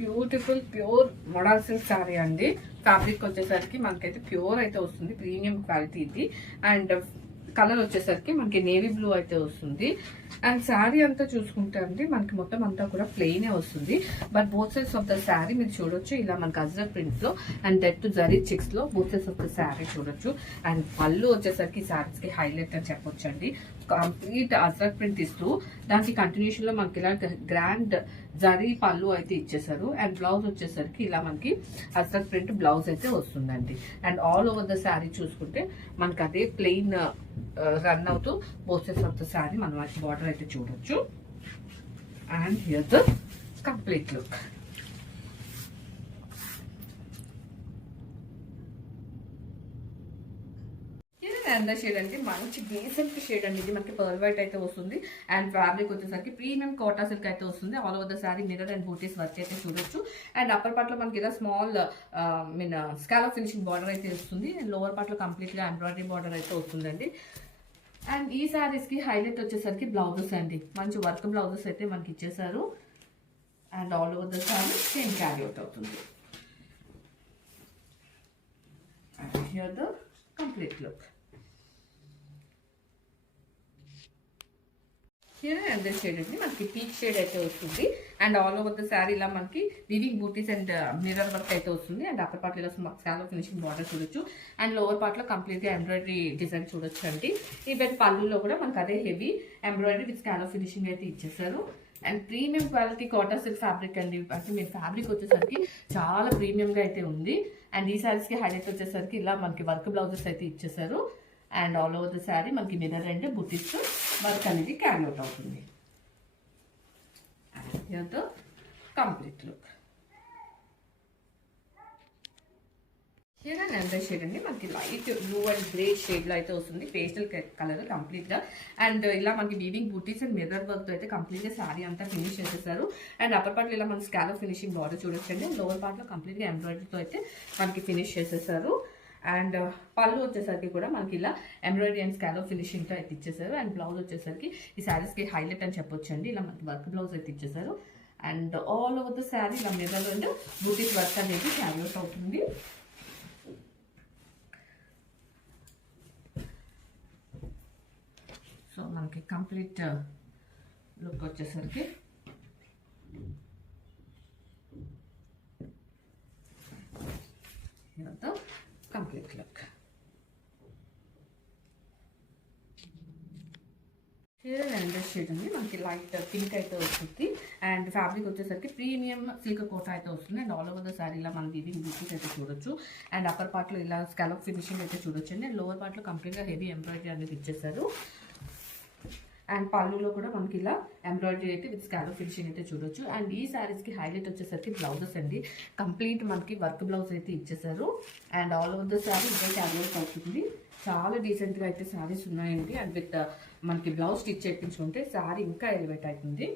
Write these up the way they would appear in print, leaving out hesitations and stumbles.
Beautiful pure model silk sari అండి. Fabric వచ్చేసరికి మనకైతే ప్యూర్ అయితే వస్తుంది, ప్రీమియం క్వాలిటీ ఇది. అండ్ కలర్ వచ్చేసరికి మనకి నేవీ బ్లూ అయితే వస్తుంది. అండ్ శారీ అంతా చూసుకుంటే అండి మనకి మొత్తం అంతా కూడా ప్లెయినే వస్తుంది. But both sides of the saree మీరు చూడొచ్చు ఇలా మనకి అజ్రక్ ప్రింట్స్ లో and that too zari checks లో both sides of the saree చూడొచ్చు. అండ్ పళ్ళు వచ్చేసరికి శారీస్ కి హైలైట్ అని చెప్పొచ్చు అండి. కంప్లీట్ అజ్రక్ ప్రింట్ ఇస్తూ దానికి కంటిన్యూషన్ లో మనకి ఇలా గ్రాండ్ జరీ పళ్ళు అయితే ఇచ్చేసారు. అండ్ బ్లౌజ్ వచ్చేసరికి ఇలా మనకి అజ్రక్ ప్రింట్ బ్లౌజ్ అయితే వస్తుందండి. And all over the sari చూసుకుంటే మనకి అదే ప్లెయిన్ రన్ అవుతూ both sides of the sari మనం బార్డర్ అయితే చూడొచ్చు. And here the complete look. And shade అండి మంచి డీసెంట్ షేడ్ అండి. ఇది మనకి పర్ల్ వైట్ అయితే వస్తుంది. అండ్ ఫ్యాబ్రిక్ వచ్చేసరికి ప్రీమియం కోటా సిల్క్ అయితే వస్తుంది. All over the sari mirror and butis work అయితే చూడొచ్చు. అండ్ అప్పర్ పార్ట్ లో మనకి ఇలా స్మాల్ స్కాలప్ ఫినిషింగ్ బార్డర్ అయితే వస్తుంది. అండ్ లోవర్ పార్ట్ లో కంప్లీట్ గా ఎంబ్రాయిడరీ బార్డర్ అయితే వస్తుందండి. అండ్ ఈ సారీస్ కి హైలైట్ వచ్చేసరికి బ్లౌజెస్ అండి. మంచి వర్క్ బ్లౌజెస్ అయితే మనకి ఇచ్చేసారు. And all over the saree same carry out అవుతుంది. And here the complete look. And shade అండి మనకి పీచ్ షేడ్ అయితే వస్తుంది. And all over the saree ఇలా మనకి weaving butis and mirror work అయితే వస్తుంది. అండ్ అప్పర్ పార్ట్ ఇలా స్కాలప్ ఫినిషింగ్ బార్డర్ చూడొచ్చు. అండ్ లోవర్ పార్ట్ లో కంప్లీట్ గా ఎంబ్రాయిడరీ డిజైన్ చూడొచ్చు అండి. ఈవెన్ పళ్ళులో కూడా మనకి అదే heavy embroidery with scallop finishing అయితే ఇచ్చేసారు. And premium quality cotton silk fabric అండి. అంటే మీ ఫ్యాబ్రిక్ వచ్చేసరికి చాలా ప్రీమియం గా అయితే ఉంది. అండ్ ఈ శారీస్ కి హైలైట్ వచ్చేసరికి ఇలా మనకి వర్క్ బ్లౌజెస్ అయితే ఇచ్చేసారు. And all over the sari మనకి మిర్రర్ అండ్ బుటీస్ వర్క్ అనేది క్యారీ అవుట్ అవుతుంది. And complete look. Under shade అండి మనకి light blue and grey shade లో అయితే వస్తుంది. పేస్టల్ కలర్ కంప్లీట్ గా. అండ్ ఇలా మనకి weaving butis and mirror work తో అయితే కంప్లీట్ గా శారీ అంతా ఫినిష్ చేసేసారు. అండ్ అప్పర్ పార్ట్ లో ఇలా మనకి స్కాలప్ ఫినిషింగ్ బార్డర్ చూడొచ్చండి. లోవర్ పార్ట్ లో కంప్లీట్ గా ఎంబ్రాయిడరీతో అయితే మనకి ఫినిష్ చేసేసారు. అండ్ పళ్ళు వచ్చేసరికి కూడా మనకి ఇలా ఎంబ్రాయిడరీ అండ్ స్కాలప్ ఫినిషింగ్ తో అయితే ఇచ్చేసారు. అండ్ బ్లౌజ్ వచ్చేసరికి ఈ శారీస్ కి హైలైట్ అని చెప్పొచ్చండి. ఇలా మనకి వర్క్ బ్లౌజ్ అయితే ఇచ్చేసారు. And all over the saree ఇలా మిర్రర్ అండ్ బూటీస్ వర్క్ అనేది క్యారీ అవుట్ అవుతుంది. సో మనకి కంప్లీట్ లుక్ వచ్చేసరికి కంప్లీట్ లుక్. అండ్ షేడ్ అండి మనకి లైట్ పింక్ అయితే వస్తుంది. అండ్ ఫ్యాబ్రిక్ వచ్చేసరికి ప్రీమియం సిల్క్ కోటా అయితే వస్తుంది. And all over the saree ఇలా మనం వీవింగ్ బూటీస్ అయితే చూడొచ్చు. అండ్ అప్పర్ పార్ట్ లో ఇలా స్కాలప్ ఫినిషింగ్ అయితే చూడొచ్చు అండి. అండ్ లోవర్ పార్ట్ లో కంప్లీట్ గా హెవీ ఎంబ్రాయిడరీ అనేది ఇచ్చేసారు. అండ్ పళ్ళులో కూడా మనకి ఇలా ఎంబ్రాయిడరీ అయితే విత్ స్కాలప్ ఫినిషింగ్ అయితే చూడొచ్చు. అండ్ ఈ శారీస్ కి హైలైట్ వచ్చేసరికి బ్లౌజెస్ అండి. కంప్లీట్ మనకి వర్క్ బ్లౌజ్ అయితే ఇచ్చేసారు. And all over the sari ఇంకా క్యారీ అవుట్ అవుతుంది. చాలా డీసెంట్ గా అయితే శారీస్ ఉన్నాయండి. అండ్ విత్ మనకి బ్లౌజ్ స్టిచ్ చేయించుకుంటే శారీ ఇంకా ఎలివేట్ అవుతుంది.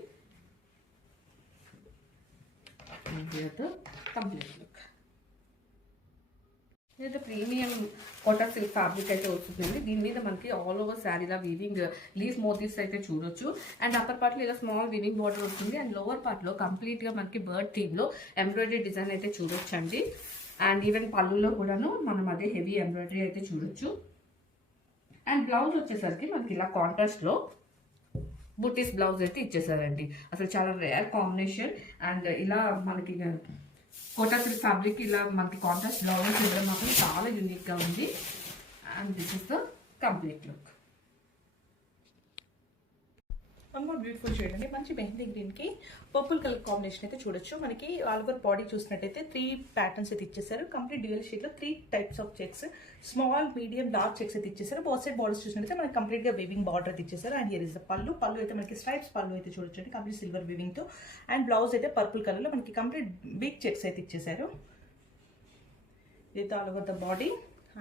Complete look. ఇది ప్రీమియం కాటన్ సిల్క్ ఫ్యాబ్రిక్ అయితే వస్తుందండి. దీని మీద మనకి ఆల్ ఓవర్ శారీలా వీవింగ్ లీఫ్ మోటివ్స్ అయితే చూడొచ్చు. అండ్ అప్పర్ పార్ట్ లో ఇలా స్మాల్ వీవింగ్ బార్డర్ వస్తుంది. అండ్ లోవర్ పార్ట్ లో కంప్లీట్ గా మనకి బర్డ్ థీమ్ లో ఎంబ్రాయిడరీ డిజైన్ అయితే చూడొచ్చు అండి. అండ్ ఈవెన్ పళ్ళులో కూడాను మనం అదే హెవీ ఎంబ్రాయిడరీ అయితే చూడొచ్చు. అండ్ బ్లౌజ్ వచ్చేసరికి మనకి ఇలా కాంట్రాస్ట్ లో బుటీస్ బ్లౌజ్ అయితే ఇచ్చేసారండి. అసలు చాలా రేర్ కాంబినేషన్. అండ్ ఇలా మనకి కోటా సిల్క్ ఫ్యాబ్రిక్ ఇలా మనకి కాంట్రాస్ట్ బ్లౌజెస్ ఇవ్వడం మాత్రం చాలా యూనిక్ గా ఉంది. And this is the complete look. One more beautiful shade అండి. మంచి మెహందీ గ్రీన్ కి పర్పుల్ కలర్ కాంబినేషన్ అయితే చూడొచ్చు. మనకి ఆల్ ఓవర్ బాడీ చూసినట్టయితే 3 ప్యాటర్న్స్ అయితే ఇచ్చేసారు. కంప్లీట్ డ్యూయల్ షేడ్ లో 3 types of checks, small medium dark checks అయితే ఇచ్చేసారు. బోత్ సైడ్ బార్డర్స్ చూసినట్టయితే మనకి కంప్లీట్ గా వీవింగ్ బార్డర్ అయితే ఇచ్చేసారు. అండ్ హియర్ ఇస్ ద పళ్ళు. పళ్ళు అయితే మనకి స్ట్రైప్స్ పళ్ళు అయితే చూడొచ్చు అండి, కంప్లీట్ సిల్వర్ వీవింగ్ తో. అండ్ బ్లౌజ్ అయితే పర్పుల్ కలర్ లో మనకి కంప్లీట్ బిగ్ చెక్స్ అయితే ఇచ్చేసారు. ఇది all over the body.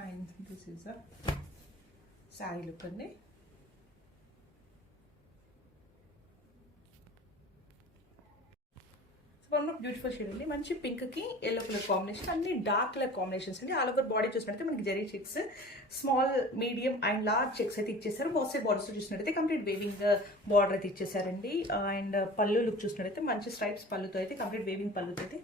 And this is the sari look అండి. వన్ ఆఫ్ బ్యూటిఫుల్ షేడ్ అండి, మంచి పింక్ కి ఎల్లో కలర్ కాంబినేషన్, అన్ని డార్క్ కలర్ కాంబినేషన్స్ అండి. ఆల్ ఓవర్ బాడీ చూసినట్టయితే మనకి zari checks, small medium and large checks అయితే ఇచ్చేసారు. బోత్ సైడ్ బార్డర్స్ చూసినట్టయితే కంప్లీట్ వేవింగ్ బార్డర్ అయితే ఇచ్చేసారండి. అండ్ పళ్ళు లుక్ చూసినట్టయితే మంచి స్ట్రైప్స్ పళ్ళుతో అయితే కంప్లీట్ వేవింగ్ పళ్ళుతో అయితే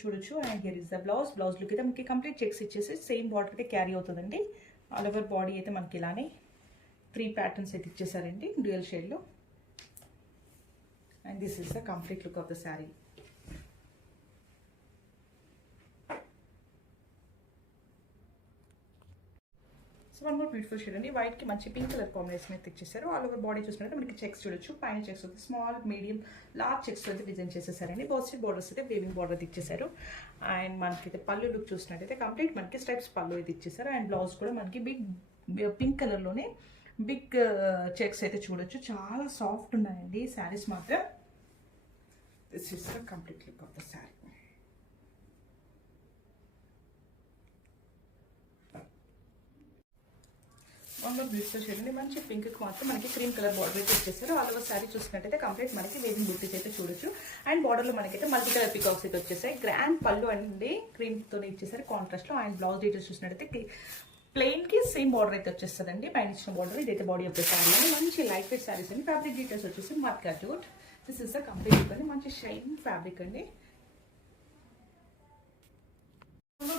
చూడొచ్చు. And here is the blouse look అయితే మనకి కంప్లీట్ చెక్స్ ఇచ్చేసి సేమ్ బార్డర్ అయితే క్యారీ అవుతుందండి. ఆల్ ఓవర్ బాడీ అయితే మనకి ఇలానే 3 ప్యాటర్న్స్ అయితే ఇచ్చేసారండి డ్యూయల్ షేడ్లో. And this is the complete look of the saree. So one more beautiful shade అండి, వైట్ కి మంచి పింక్ కలర్ కాంబినేషన్ అయితే ఇచ్చేసారు. ఆల్ ఓవర్ బాడీ చూసినట్టు మనకి చెక్స్ చూడొచ్చు. పైన చెక్స్ అయితే స్మాల్ మీడియం లార్జ్ చెక్స్ అయితే డిజైన్ చేసేసారండి. బోత్ సైడ్ బార్డర్స్ అయితే వేవింగ్ బార్డర్ అయితే ఇచ్చేసారు. అండ్ మనకి అయితే పళ్ళు లుక్ చూసినట్టయితే కంప్లీట్ మనకి స్ట్రైప్స్ పళ్ళు అయితే ఇచ్చేసారు. అండ్ బ్లౌజ్ కూడా మనకి బిగ్ పింక్ కలర్లోనే బిగ్ చెక్స్ అయితే చూడొచ్చు. చాలా సాఫ్ట్ ఉన్నాయండి శారీస్ మాత్రం. This is the complete look of the sari. One of beautiful shade అండి, మంచి పింక్ కి మాత్రం మనకి క్రీమ్ కలర్ బార్డర్ అయితే ఇచ్చేసారు. ఆల్ ఓవర్ శారీ చూసినట్టయితే కంప్లీట్ మనకి వేవింగ్ బుట్టీస్ అయితే చూడొచ్చు. అండ్ బార్డర్ లో మనకైతే మల్టీ కలర్ పికాక్స్ అయితే వచ్చేసాయి. గ్రాండ్ పళ్ళు అండి క్రీమ్ తోనే ఇచ్చేసారు కాంట్రాస్ట్ లో. అండ్ బ్లౌజ్ డీటెయిల్స్ చూసినట్టయితే ప్లెయిన్ కి సేమ్ బార్డర్ అయితే వచ్చేస్తుందండి. పైన ఇచ్చిన బార్డర్ ఇదైతే బాడీ ఆఫ్ ద శారీ అండి. మంచి లైట్ వెయిట్ శారీస్ అండి. ఫ్యాబ్రిక్ డీటెయిల్స్ వచ్చేసి matka jute. This is the complete look అండి, మంచి షైన్ ఫ్యాబ్రిక్ అండి.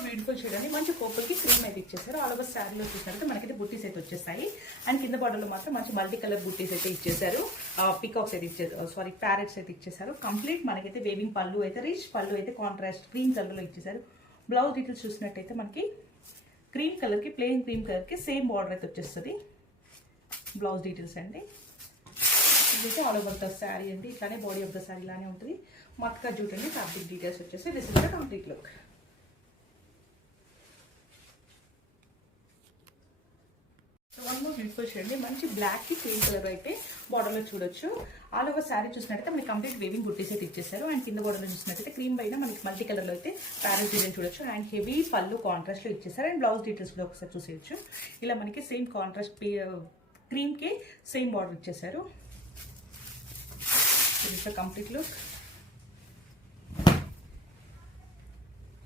బ్యూటిఫుల్ షేడ్ అండి, మంచి పర్పుల్ కి క్రీమ్ అయితే ఇచ్చేసారు. ఆల్ ఓవర్ శారీలో చూసినట్టు మనకైతే బుట్టీస్ అయితే వచ్చేస్తాయి. అండ్ కింద బార్డర్ లో మాత్రం మంచి మల్టీ కలర్ బుట్టీస్ అయితే ఇచ్చేసారు. పికాక్స్ అయితే ఇచ్చేసారు, సారీ ప్యారెట్స్ అయితే ఇచ్చేసారు. కంప్లీట్ మనకైతే వేవింగ్ పళ్ళు అయితే రిచ్ పళ్ళు అయితే కాంట్రాస్ట్ క్రీమ్ కలర్ లో ఇచ్చేసారు. బ్లౌజ్ డీటెయిల్స్ చూసినట్టయితే మనకి క్రీమ్ కలర్ కి ప్లెయిన్ క్రీమ్ కలర్ కి సేమ్ బార్డర్ అయితే వచ్చేస్తుంది. బ్లౌజ్ డీటెయిల్స్ అండి. ఇదైతే ఆల్ ఓవర్ ద శారీ అండి. ఇట్లానే బాడీ ఆఫ్ ద శారీ లానే ఉంటుంది. మట్కా జూట్ అండి. ఫ్యాబ్రిక్ డీటెయిల్స్ వచ్చేసి this is the complete look. One more beautiful shade అండి, మంచి బ్లాక్ కి క్రీమ్ కలర్ అయితే బార్డర్ లో చూడొచ్చు. ఆల్ ఓవర్ శారీ చూసినట్టయితే మనకి కంప్లీట్ వేవింగ్ బుట్టీస్ అయితే ఇచ్చేసారు. అండ్ కింద బార్డర్ లో చూసినట్టయితే క్రీమ్ పైన మనకి మల్టీ కలర్ లో అయితే ప్యారెట్ డిజైన్ చూడొచ్చు. అండ్ హెవీ పళ్ళు కాంట్రాస్ట్ లో ఇచ్చేసారు. అండ్ బ్లౌజ్ డీటెయిల్స్ కూడా ఒకసారి చూసేయచ్చు. ఇలా మనకి సేమ్ కాంట్రాస్ట్ క్రీమ్ కి సేమ్ బార్డర్ ఇచ్చేసారు. కంప్లీట్ లుక్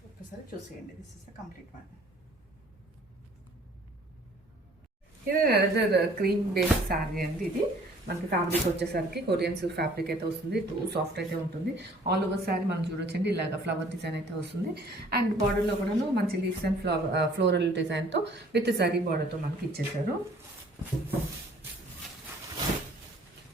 ఒకసారి చూసేయండి. This is the complete one. ఇది అనదర్ క్రీమ్ బేస్డ్ శారీ అండి. ఇది మనకి ఫ్యాబ్రిక్ వచ్చేసరికి కొరియన్ సిల్క్ ఫ్యాబ్రిక్ అయితే వస్తుంది. టూ సాఫ్ట్ అయితే ఉంటుంది. ఆల్ ఓవర్ శారీ మనం చూడొచ్చండి. ఇలాగ ఫ్లవర్ డిజైన్ అయితే వస్తుంది. అండ్ బార్డర్లో కూడాను మంచి లీవ్స్ అండ్ ఫ్లోరల్ డిజైన్తో విత్ జరీ బార్డర్తో మనకి ఇచ్చేసారు.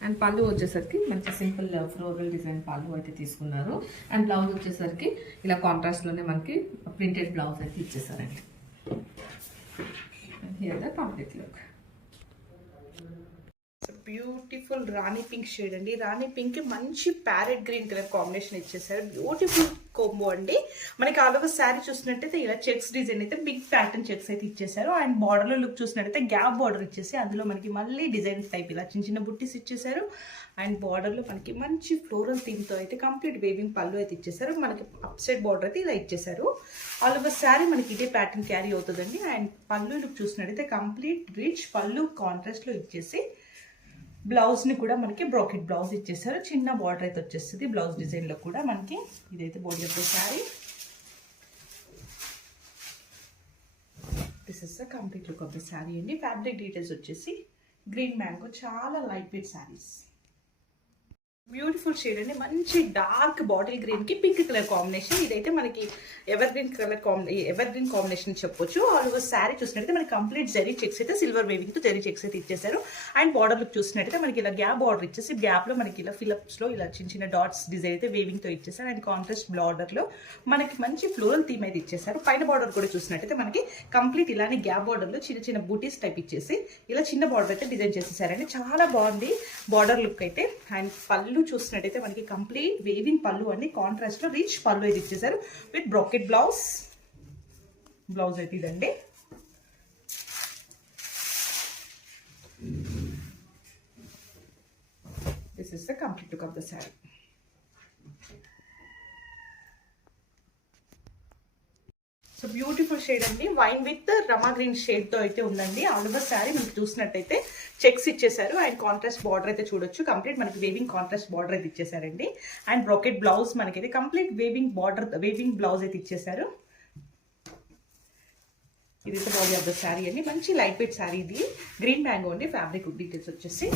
అండ్ పళ్ళు వచ్చేసరికి మంచి సింపుల్ ఫ్లోరల్ డిజైన్ పళ్ళు అయితే తీసుకున్నారు. అండ్ బ్లౌజ్ వచ్చేసరికి ఇలా కాంట్రాస్ట్లోనే మనకి ప్రింటెడ్ బ్లౌజ్ అయితే ఇచ్చేసారండి. Here the complete look. Beautiful Rani pink shade అండి. రాణి పింక్ మంచి ప్యారెట్ గ్రీన్ కలర్ కాంబినేషన్ ఇచ్చేసారు. బ్యూటిఫుల్ కోంబో అండి. మనకి ఆల్ ఓవర్ శారీ చూసినట్టయితే ఇలా చెక్స్ డిజైన్ అయితే బిగ్ ప్యాటర్న్ చెక్స్ అయితే ఇచ్చేసారు. అండ్ బార్డర్ లో లుక్ చూసినట్టయితే గ్యాప్ బార్డర్ ఇచ్చేసి అందులో మనకి మళ్ళీ డిజైన్స్ టైప్ ఇలా చిన్న చిన్న బుట్టీస్ ఇచ్చేసారు. అండ్ బార్డర్ లో మనకి మంచి ఫ్లోరల్ థీమ్ తో అయితే కంప్లీట్ వేవింగ్ పళ్ళు అయితే ఇచ్చేసారు. మనకి అప్ సైడ్ బార్డర్ అయితే ఇలా ఇచ్చేసారు. ఆల్ ఓవర్ శారీ మనకి ఇదే ప్యాటర్న్ క్యారీ అవుతుందండి. అండ్ పళ్ళు లుక్ చూసినట్టయితే కంప్లీట్ రిచ్ పళ్ళు కాంట్రాస్ట్ లో ఇచ్చేసి బ్లౌజ్ ని కూడా మనకి బ్రాకెట్ బ్లౌజ్ ఇచ్చేసారు. చిన్న బార్డర్ అయితే వచ్చేస్తుంది బ్లౌజ్ డిజైన్ లో కూడా మనకి. ఇదైతే body of the sari. This is the complete look of the sari అండి. ఫ్యాబ్రిక్ డీటెయిల్స్ వచ్చేసి గ్రీన్ మ్యాంగో, చాలా light weight saris. Beautiful shade అండి, మంచి డార్క్ బాటిల్ గ్రీన్ కి పింక్ కలర్ కాంబినేషన్. ఇదైతే మనకి ఎవర్ గ్రీన్ కాంబినేషన్ చెప్పొచ్చు. ఆల్ ఓవర్ శారీ చూసినట్టయితే మనకి కంప్లీట్ జరీ చెక్స్ అయితే సిల్వర్ వేవింగ్ తో జరీ చెక్స్ అయితే ఇచ్చేసారు. అండ్ బార్డర్ లుక్ చూసినట్టయితే మనకి ఇలా గ్యాప్ బార్డర్ ఇచ్చేసి గ్యాప్ లో మనకి ఇలా ఫిలప్స్ లో ఇలా చిన్న చిన్న డాట్స్ డిజైన్ అయితే వేవింగ్ తో ఇచ్చేసారు. అండ్ కాంట్రాస్ట్ బార్డర్ లో మనకి మంచి ఫ్లోరల్ థీమ్ అయితే ఇచ్చేసారు. పైన బార్డర్ కూడా చూసినట్టయితే మనకి కంప్లీట్ ఇలానే గ్యాప్ బార్డర్ లో చిన్న చిన్న బూటీస్ టైప్ ఇచ్చేసి ఇలా చిన్న బార్డర్ అయితే డిజైన్ చేసేసారండి. చాలా బాగుంది బార్డర్ లుక్ అయితే. అండ్ పళ్ళు చూసినట్టయితే మనకి కంప్లీట్ వేవింగ్ పళ్ళు అండి. కాంట్రాస్ట్ లో రిచ్ పళ్ళు అయితే ఇచ్చేసారు విత్ బ్రాకెట్ బ్లౌజ్ అయితే ఇదండి. This is the complete look of the saree. So so beautiful shade అండి, wine with rama green shade తో అయితే ఉందండి. ఆల్ ఓవర్ శారీ మీకు చూసినట్టయితే చెక్స్ ఇచ్చేసారు అండ్ కాంట్రాస్ట్ బార్డర్ అయితే చూడొచ్చు. కంప్లీట్ మనకి వేవింగ్ కాంట్రాస్ట్ బార్డర్ అయితే ఇచ్చేసారండి. అండ్ బ్రోకెట్ బ్లౌజ్ మనకి complete weaving border weaving blouse అయితే ఇచ్చేసారు. ఇదైతే బాడీ ఆఫ్ ద శారీ అండి. మంచి లైట్ వెయిట్ శారీ ఇది. గ్రీన్ మ్యాంగో అండి. ఫ్యాబ్రిక్ డీటెయిల్స్ వచ్చేసి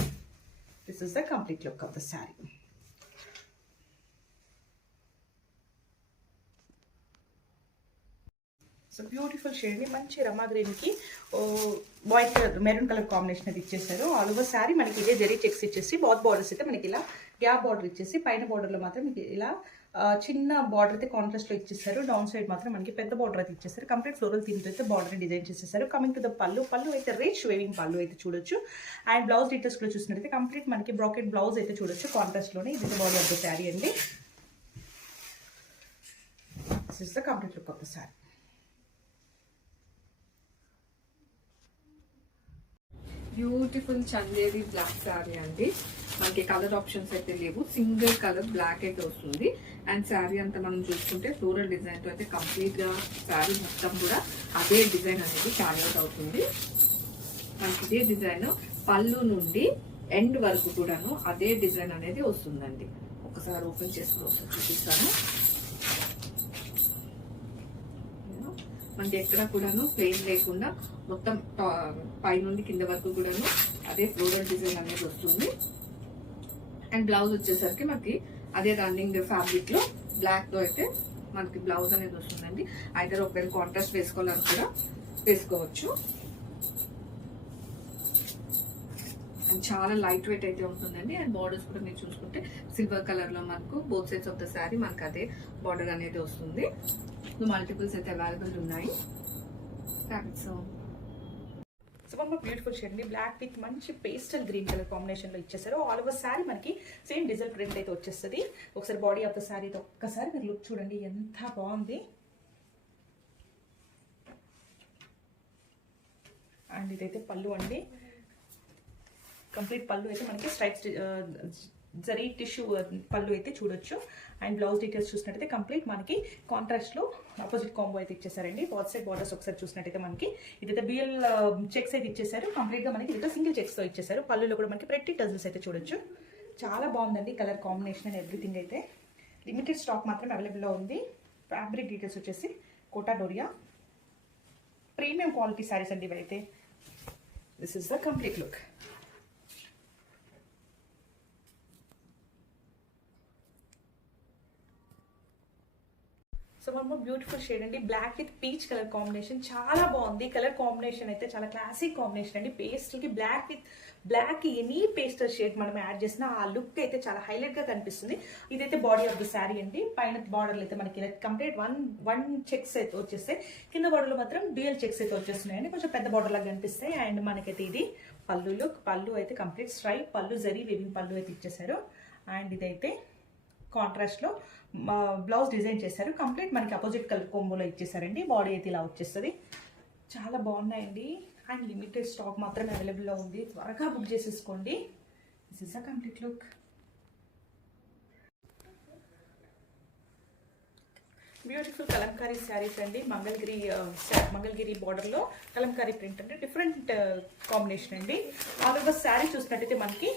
this is the complete look of the saree. So beautiful shade, మంచి రమా గ్రీన్ కి white colour maroon colour combination అది ఇచ్చేసారు. ఆల్ ఓవర్ శారీ మనకి ఇదే జరీ చెక్స్ ఇచ్చేసి బాత్ బార్డర్స్ అయితే మనకి ఇలా గ్యాప్ బార్డర్ ఇచ్చేసి పైన బార్డర్ లో మాత్రం మీకు ఇలా చిన్న బార్డర్ అయితే కాంట్రాస్ట్ లో ఇచ్చేసారు. డౌన్ సైడ్ మాత్రం మనకి పెద్ద బార్డర్ అయితే ఇచ్చేసారు. కంప్లీట్ ఫ్లోరల్ థీమ్ అయితే బార్డర్ డిజైన్ చేసేసారు. కమింగ్ టు ద పళ్ళు అయితే రిచ్ వేవింగ్ పళ్ళు అయితే చూడొచ్చు. అండ్ బ్లౌజ్ డీటెయిల్స్ కూడా చూసినట్టయితే కంప్లీట్ మనకి బ్రాకెట్ బ్లౌజ్ అయితే చూడొచ్చు కాంట్రాస్ట్ లోనే. ఇది బాడీ ఆఫ్ ద శారీ అండి. This is the complete look of the sari. Beautiful Chanderi black sari అండి. మనకి కలర్ ఆప్షన్స్ అయితే లేవు, సింగిల్ కలర్ బ్లాక్ అయితే వస్తుంది. అండ్ శారీ అంతా మనం చూసుకుంటే ఫ్లోరల్ డిజైన్ తో అయితే కంప్లీట్ గా శారీ మొత్తం కూడా అదే డిజైన్ అనేది క్యారీ అవుట్ అవుతుంది. మనకి ఇదే డిజైన్ పళ్ళు నుండి ఎండ్ వరకు కూడాను అదే డిజైన్ అనేది వస్తుందండి. ఒకసారి ఓపెన్ చేసుకుని ఒకసారి చూపిస్తాను. మనకి ఎక్కడ కూడాను ప్లెయిన్ లేకుండా మొత్తం పై నుండి కింద వరకు కూడాను అదే ఫ్లోరల్ డిజైన్ అనేది వస్తుంది. అండ్ బ్లౌజ్ వచ్చేసరికి మనకి అదే రన్నింగ్ ఫ్యాబ్రిక్ లో బ్లాక్ లో అయితే మనకి బ్లౌజ్ అనేది వస్తుందండి. ఐదర్ ఒకవేళ కాంట్రాస్ట్ వేసుకోవాలని కూడా వేసుకోవచ్చు. అండ్ చాలా లైట్ వెయిట్ అయితే ఉంటుందండి. అండ్ బార్డర్స్ కూడా మీరు చూసుకుంటే సిల్వర్ కలర్ లో మనకు both sides of the sari మనకు అదే బార్డర్ అనేది వస్తుంది. మల్టిపుల్స్ అయితే అవైలబుల్ ఉన్నాయి. సో మన బ్యూటిఫుల్ షేడ్ అండి, బ్లాక్ విత్ మంచి పేస్టల్ గ్రీన్ కలర్ కాంబినేషన్ లో ఇచ్చేసారు. ఆల్ ఓవర్ శారీ మనకి సేమ్ డిజిటల్ ప్రింట్ అయితే వచ్చేస్తుంది. ఒకసారి బాడీ ఆఫ్ ద శారీ ఒక్కసారి మీరు లుక్ చూడండి, ఎంత బాగుంది. అండ్ ఇదైతే పళ్ళు అండి. కంప్లీట్ పళ్ళు అయితే మనకి స్ట్రైప్స్ జరీ టిష్యూ పళ్ళు అయితే చూడొచ్చు. అండ్ బ్లౌజ్ డీటెయిల్స్ చూసినట్టయితే కంప్లీట్ మనకి కాంట్రాస్ట్ లో ఆపోజిట్ కాంబో అయితే ఇచ్చేసారండి. బాత్ సైడ్ బార్డర్స్ ఒకసారి చూసినట్టయితే మనకి ఇదైతే బిఎల్ చెక్స్ అయితే ఇచ్చేసారు. కంప్లీట్ గా మనకి ఇదైతే సింగిల్ చెక్స్ తో ఇచ్చేసారు. పళ్ళులో కూడా మనకి ప్రతి టజల్స్ అయితే చూడొచ్చు. చాలా బాగుందండి కలర్ కాంబినేషన్ అండ్ ఎవ్రీథింగ్ అయితే. లిమిటెడ్ స్టాక్ మాత్రం అవైలబుల్ లో ఉంది. ఫ్యాబ్రిక్ డీటెయిల్స్ వచ్చేసి Kota Doria premium quality sarees అండి ఇవైతే. This is the complete look. So one more beautiful shade అండి, black with peach colour combination. చాలా బాగుంది కలర్ కాంబినేషన్ అయితే, చాలా క్లాసిక్ కాంబినేషన్ అండి. పేస్టల్ కి black with black any pastel shade మనం యాడ్ చేసిన ఆ లుక్ అయితే చాలా హైలైట్ గా కనిపిస్తుంది. ఇదైతే బాడీ ఆఫ్ ద శారీ అండి. పైన బార్డర్లు అయితే మనకి కంప్లీట్ వన్ చెక్స్ అయితే వచ్చేస్తాయి. కింద బార్డర్ లో మాత్రం డ్యూయల్ చెక్స్ అయితే వచ్చేస్తున్నాయండి, కొంచెం పెద్ద బార్డర్ లాగా కనిపిస్తాయి. అండ్ మనకైతే ఇది పళ్ళు లుక్. పళ్ళు అయితే కంప్లీట్ స్ట్రైప్ పళ్ళు, జరీ వేవింగ్ పళ్ళు అయితే ఇచ్చేసారు. అండ్ ఇదైతే కాంట్రాస్ట్ లో బ్లౌజ్ డిజైన్ చేశారు. కంప్లీట్ మనకి అపోజిట్ కలర్ కోంబోలో ఇచ్చేసారండి. బాడీ అయితే ఇలా వచ్చేస్తుంది. చాలా బాగున్నాయండి. అండ్ లిమిటెడ్ స్టాక్ మాత్రమే అవైలబుల్లో ఉంది, త్వరగా బుక్ చేసేసుకోండి. This is a complete look. Beautiful Kalamkari saris అండి. మంగళగిరి బార్డర్ లో కలంకారీ ప్రింట్ అంటే డిఫరెంట్ కాంబినేషన్ అండి. ఆల్ ఓవర్ శారీ చూసినట్టయితే మనకి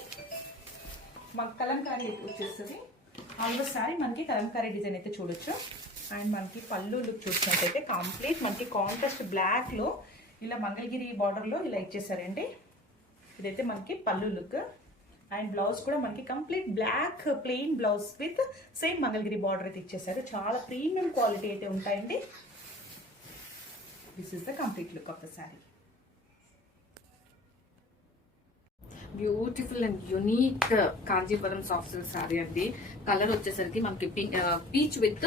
కలంకారీ వచ్చేస్తుంది. ఆల్ ఓవర్ శారీ మనకి కలంకారీ డిజైన్ అయితే చూడొచ్చు. అండ్ మనకి పళ్ళు లుక్ చూసినట్టయితే కంప్లీట్ మనకి కాంట్రాస్ట్ బ్లాక్ లో ఇలా మంగళగిరి బార్డర్ లో ఇలా ఇచ్చేసారండి. ఇదైతే మనకి పళ్ళు లుక్. అండ్ బ్లౌజ్ కూడా మనకి complete black plain blouse with same Mangalagiri border అయితే ఇచ్చేసారు. చాలా ప్రీమియం క్వాలిటీ అయితే ఉంటాయండి. This is the complete look of the sari. Beautiful and unique Kanjeevaram soft silk sari అండి. కలర్ వచ్చేసరికి మనకి పీచ్ విత్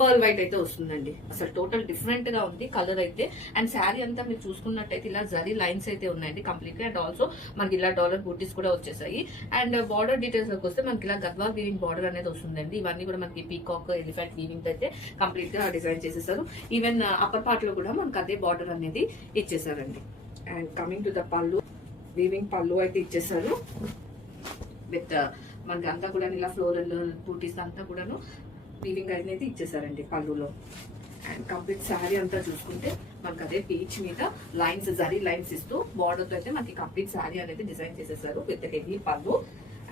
పర్ల్ వైట్ అయితే వస్తుందండి. అసలు టోటల్ డిఫరెంట్ గా ఉంది కలర్ అయితే. అండ్ శారీ అంతా మీరు చూసుకున్నట్టయితే ఇలా జరీ లైన్స్ అయితే ఉన్నాయండి కంప్లీట్ గా. అండ్ ఆల్సో మనకి ఇలా డాలర్ బూటీస్ కూడా వచ్చేసాయి. అండ్ బార్డర్ డీటెయిల్స్ లోకి వస్తే మనకి ఇలా గద్వాల్ వీవింగ్ బార్డర్ అనేది వస్తుందండి. ఇవన్నీ కూడా మనకి పీకాక్ ఎలిఫెంట్ వీవింగ్ అయితే కంప్లీట్ గా డిజైన్ చేసేసారు. ఈవెన్ అప్పర్ పార్ట్ లో కూడా మనకి అదే బార్డర్ అనేది ఇచ్చేసారండి. అండ్ కమింగ్ టు ద పళ్ళు, వీవింగ్ పళ్ళు అయితే ఇచ్చేసారు విత్ మనకి అంతా కూడా ఇలా ఫ్లోరల్ బూటీస్ అంతా కూడాను వీవింగ్ అనేది ఇచ్చేసారండి పళ్ళులో. అండ్ కంప్లీట్ శారీ అంతా చూసుకుంటే మనకు అదే పీచ్ మీద లైన్స్ జరీ లైన్స్ ఇస్తూ బార్డర్ తో అయితే మనకి కంప్లీట్ శారీ అనేది డిజైన్ చేసేసారు విత్ హెవీ పళ్ళు.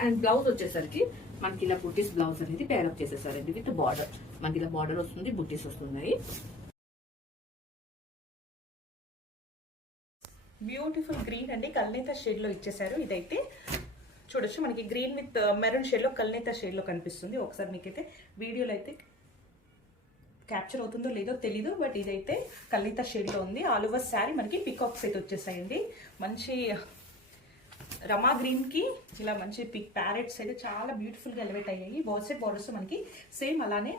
అండ్ బ్లౌజ్ వచ్చేసరికి మనకి ఇలా బుటీస్ బ్లౌజ్ అనేది పేరప్ చేసేసారండి విత్ బార్డర్. మనకి ఇలా బార్డర్ వస్తుంది, బుటీస్ వస్తున్నాయి. బ్యూటిఫుల్ గ్రీన్ అండి, కల్నేత షేడ్ లో ఇచ్చేసారు. ఇదైతే చూడొచ్చు మనకి గ్రీన్ విత్ మెరూన్ షేడ్ లో కల్నేత షేడ్ లో కనిపిస్తుంది. ఒకసారి మీకైతే వీడియోలో అయితే క్యాప్చర్ అవుతుందో లేదో తెలీదు, బట్ ఇదైతే కల్నేత షేడ్ లో ఉంది. ఆల్ ఓవర్ శారీ మనకి పికాక్స్ అయితే వచ్చేసాయండి. మంచి రమా గ్రీన్ కి ఇలా మంచి పిక్ ప్యారెట్స్ అయితే చాలా బ్యూటిఫుల్ గా ఎలివేట్ అయ్యాయి. బోత్ బార్డర్స్ మనకి సేమ్ అలానే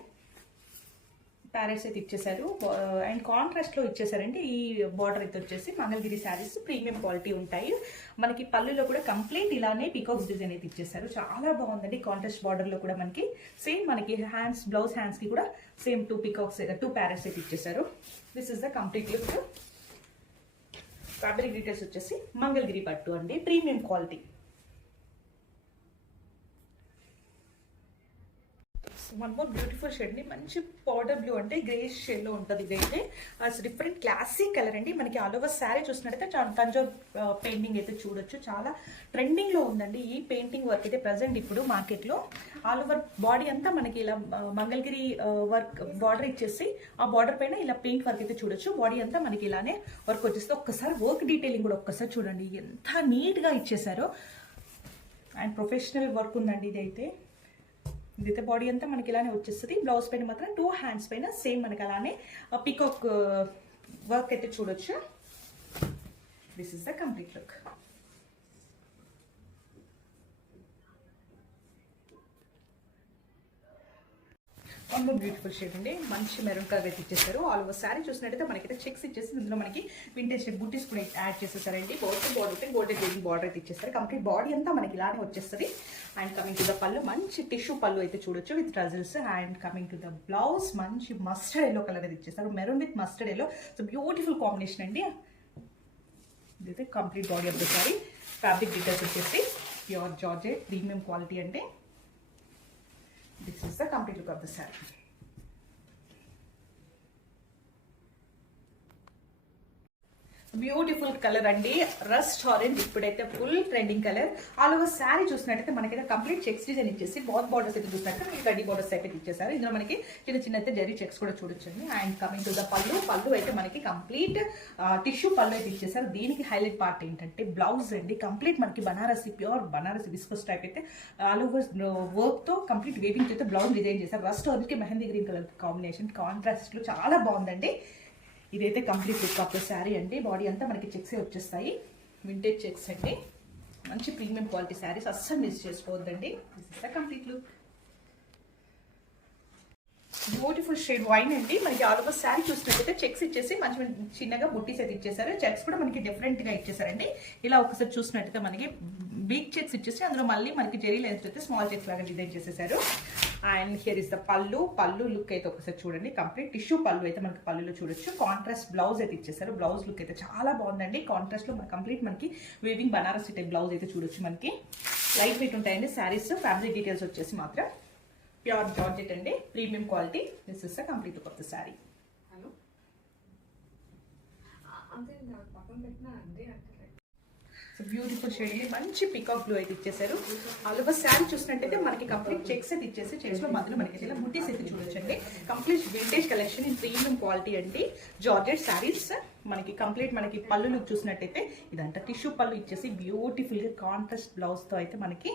ప్యారెట్స్ అయితే ఇచ్చేసారు. అండ్ కాంట్రాస్ట్ లో ఇచ్చేసారండి. ఈ బార్డర్ అయితే వచ్చేసి మంగళగిరి శారీస్ ప్రీమియం క్వాలిటీ ఉంటాయి. మనకి పళ్ళులో కూడా కంప్లీట్ ఇలానే పీకాక్స్ డిజైన్ అయితే ఇచ్చేసారు. చాలా బాగుందండి. కాంట్రాస్ట్ బార్డర్ లో కూడా మనకి సేమ్ మనకి హ్యాండ్స్ బ్లౌజ్ హ్యాండ్స్ కి కూడా సేమ్ 2 పీకాక్స్ 2 ప్యారెట్స్ అయితే ఇచ్చేసారు. This is the complete look. Fabric details వచ్చేసి మంగళగిరి పట్టు అండి, premium quality. One more beautiful shade అండి, మంచి పౌడర్ బ్లూ అంటే గ్రే షేడ్ లో ఉంటుంది. ఇదైతే డిఫరెంట్ క్లాసిక్ కలర్ అండి. మనకి ఆల్ ఓవర్ శారీ చూసినట్టయితే తంజోర్ పెయింటింగ్ అయితే చూడొచ్చు. చాలా ట్రెండింగ్ లో ఉందండి ఈ పెయింటింగ్ వర్క్ అయితే ప్రెసెంట్ ఇప్పుడు మార్కెట్ లో. ఆల్ ఓవర్ బాడీ అంతా మనకి ఇలా మంగళగిరి వర్క్ బార్డర్ ఇచ్చేసి ఆ బార్డర్ పైన ఇలా పెయింట్ వర్క్ అయితే చూడొచ్చు. బాడీ అంతా మనకి ఇలానే వర్క్ వచ్చేస్తే ఒక్కసారి వర్క్ డీటెయిలింగ్ కూడా ఒక్కసారి చూడండి ఎంత నీట్ గా ఇచ్చేసారో. అండ్ ప్రొఫెషనల్ వర్క్ ఉందండి ఇదైతే. ఇదైతే బాడీ అంతా మనకి ఇలానే వచ్చేస్తుంది. బ్లౌజ్ పైన మాత్రం 2 హ్యాండ్స్ పైన సేమ్ మనకి అలానే పీకాక్ వర్క్ అయితే చూడొచ్చు. This is the complete look. One more beautiful shade అండి, మంచి మెరూన్ కలర్ అయితే ఇచ్చేసారు. ఆల్ ఓవర్ శారీ చూసినట్టయితే మనకైతే చెక్స్ ఇచ్చేసి ఇందులో మనకి వింటేజ్ బూటీస్ కూడా యాడ్ చేసేసారండి. గోల్డెన్ బార్డర్ అయితే ఇచ్చేస్తారు. కంప్లీట్ బాడీ అంతా మనకి ఇలానే వచ్చేస్తుంది. అండ్ కమింగ్ టు ద పళ్ళు మంచి టిష్యూ పళ్ళు అయితే చూడొచ్చు with tassels. And coming to the blouse మంచి మస్టర్డ్ ఎల్లో కలర్ అయితే ఇచ్చేస్తారు. Maroon with mustard yellow, so beautiful combination అండి. ఇదైతే complete body of the saree. Fabric details వచ్చేసి ప్యూర్ జార్జెట్ ప్రీమియం క్వాలిటీ అంటే. This is the complete look of the saree. Beautiful colour అండి, rust orange. ఇప్పుడైతే full trending colour. All over saree చూసినట్టయితే మనకైతే complete checks design ఇచ్చేసి borders అయితే చూసినట్టు మీకు గడ్డి బార్డర్స్ అయితే ఇచ్చేసారు. ఇందులో మనకి చిన్న చిన్న అయితే జరీ చెక్స్ కూడా చూడొచ్చండి. అండ్ కమింగ్ టు ద పళ్ళు అయితే మనకి కంప్లీట్ టిష్యూ పళ్ళు అయితే ఇచ్చేసారు. దీనికి హైలైట్ పార్ట్ ఏంటంటే బ్లౌజ్ అండి. కంప్లీట్ మనకి Banarasi pure Banarasi viscose type అయితే ఆల్ ఓవర్ వర్క్ తో కంప్లీట్ వేవింగ్ అయితే బ్లౌజ్ డిజైన్ చేశారు. రస్ట్ ఆరెంజ్ కి mehndi green colour combination contrast లో చాలా బాగుందండి. ఇదైతే complete look of the sari అండి. బాడీ అంతా మనకి చెక్స్ వచ్చేస్తాయి, వింటేజ్ చెక్స్ అండి. మంచి ప్రీమియం క్వాలిటీ శారీస్ అస్సలు మిస్ చేసుకోవద్దండి. This is the complete look. Beautiful shade wine అండి. మనకి ఆల్ ఓవర్ శారీ చూసినట్టయితే చెక్స్ ఇచ్చేసి మంచి చిన్నగా బుట్టీస్ అయితే ఇచ్చేసారు. చెక్స్ కూడా మనకి డిఫరెంట్ గా ఇచ్చేసారండి. ఇలా ఒకసారి చూసినట్టయితే మనకి బిగ్ చెక్స్ ఇచ్చేసి అందులో మళ్ళీ మనకి జెరీ లెన్స్ అయితే స్మాల్ చెక్స్ లాగా డిజైన్ చేసేసారు. అండ్ హియర్ ఇస్ ద పళ్ళు లుక్ అయితే ఒకసారి చూడండి. కంప్లీట్ టిష్యూ పళ్ళు అయితే మనకి పళ్ళులో చూడొచ్చు. కాంట్రాస్ట్ బ్లౌజ్ అయితే ఇచ్చేసారు. బ్లౌజ్ లుక్ అయితే చాలా బాగుందండి. కాంట్రాస్ట్ లో కంప్లీట్ మనకి వీవింగ్ బనారసి టైప్ బ్లౌజ్ అయితే చూడొచ్చు. మనకి లైట్ వెయిట్ ఉంటాయండి శారీస్. ఫ్యాబ్రిక్ డీటెయిల్స్ వచ్చేసి మాత్రం ప్యూర్ జార్జెట్ అండి, premium quality. This is the complete look of the sari. Hello అంటే పక్కన పెట్టినా అండి. బ్యూటిఫుల్ షేడ్ అండి, మంచి పికాక్ బ్లూ అయితే ఇచ్చేసారు. ఆల్ ఓవర్ శారీ చూసినట్టయితే మనకి కంప్లీట్ చెక్స్ అయితే ఇచ్చేసి చెక్స్ లో మధ్యలో మనకి ఇలా బుట్టీస్ అయితే చూడొచ్చండి. Complete vintage collection in premium quality అండి. జార్జెట్ శారీస్ మనకి కంప్లీట్ మనకి పళ్ళు లుక్ చూసినట్టయితే ఇదంతా టిష్యూ పళ్ళు ఇచ్చేసి బ్యూటిఫుల్ గా కాంట్రాస్ట్ బ్లౌజ్ తో అయితే మనకి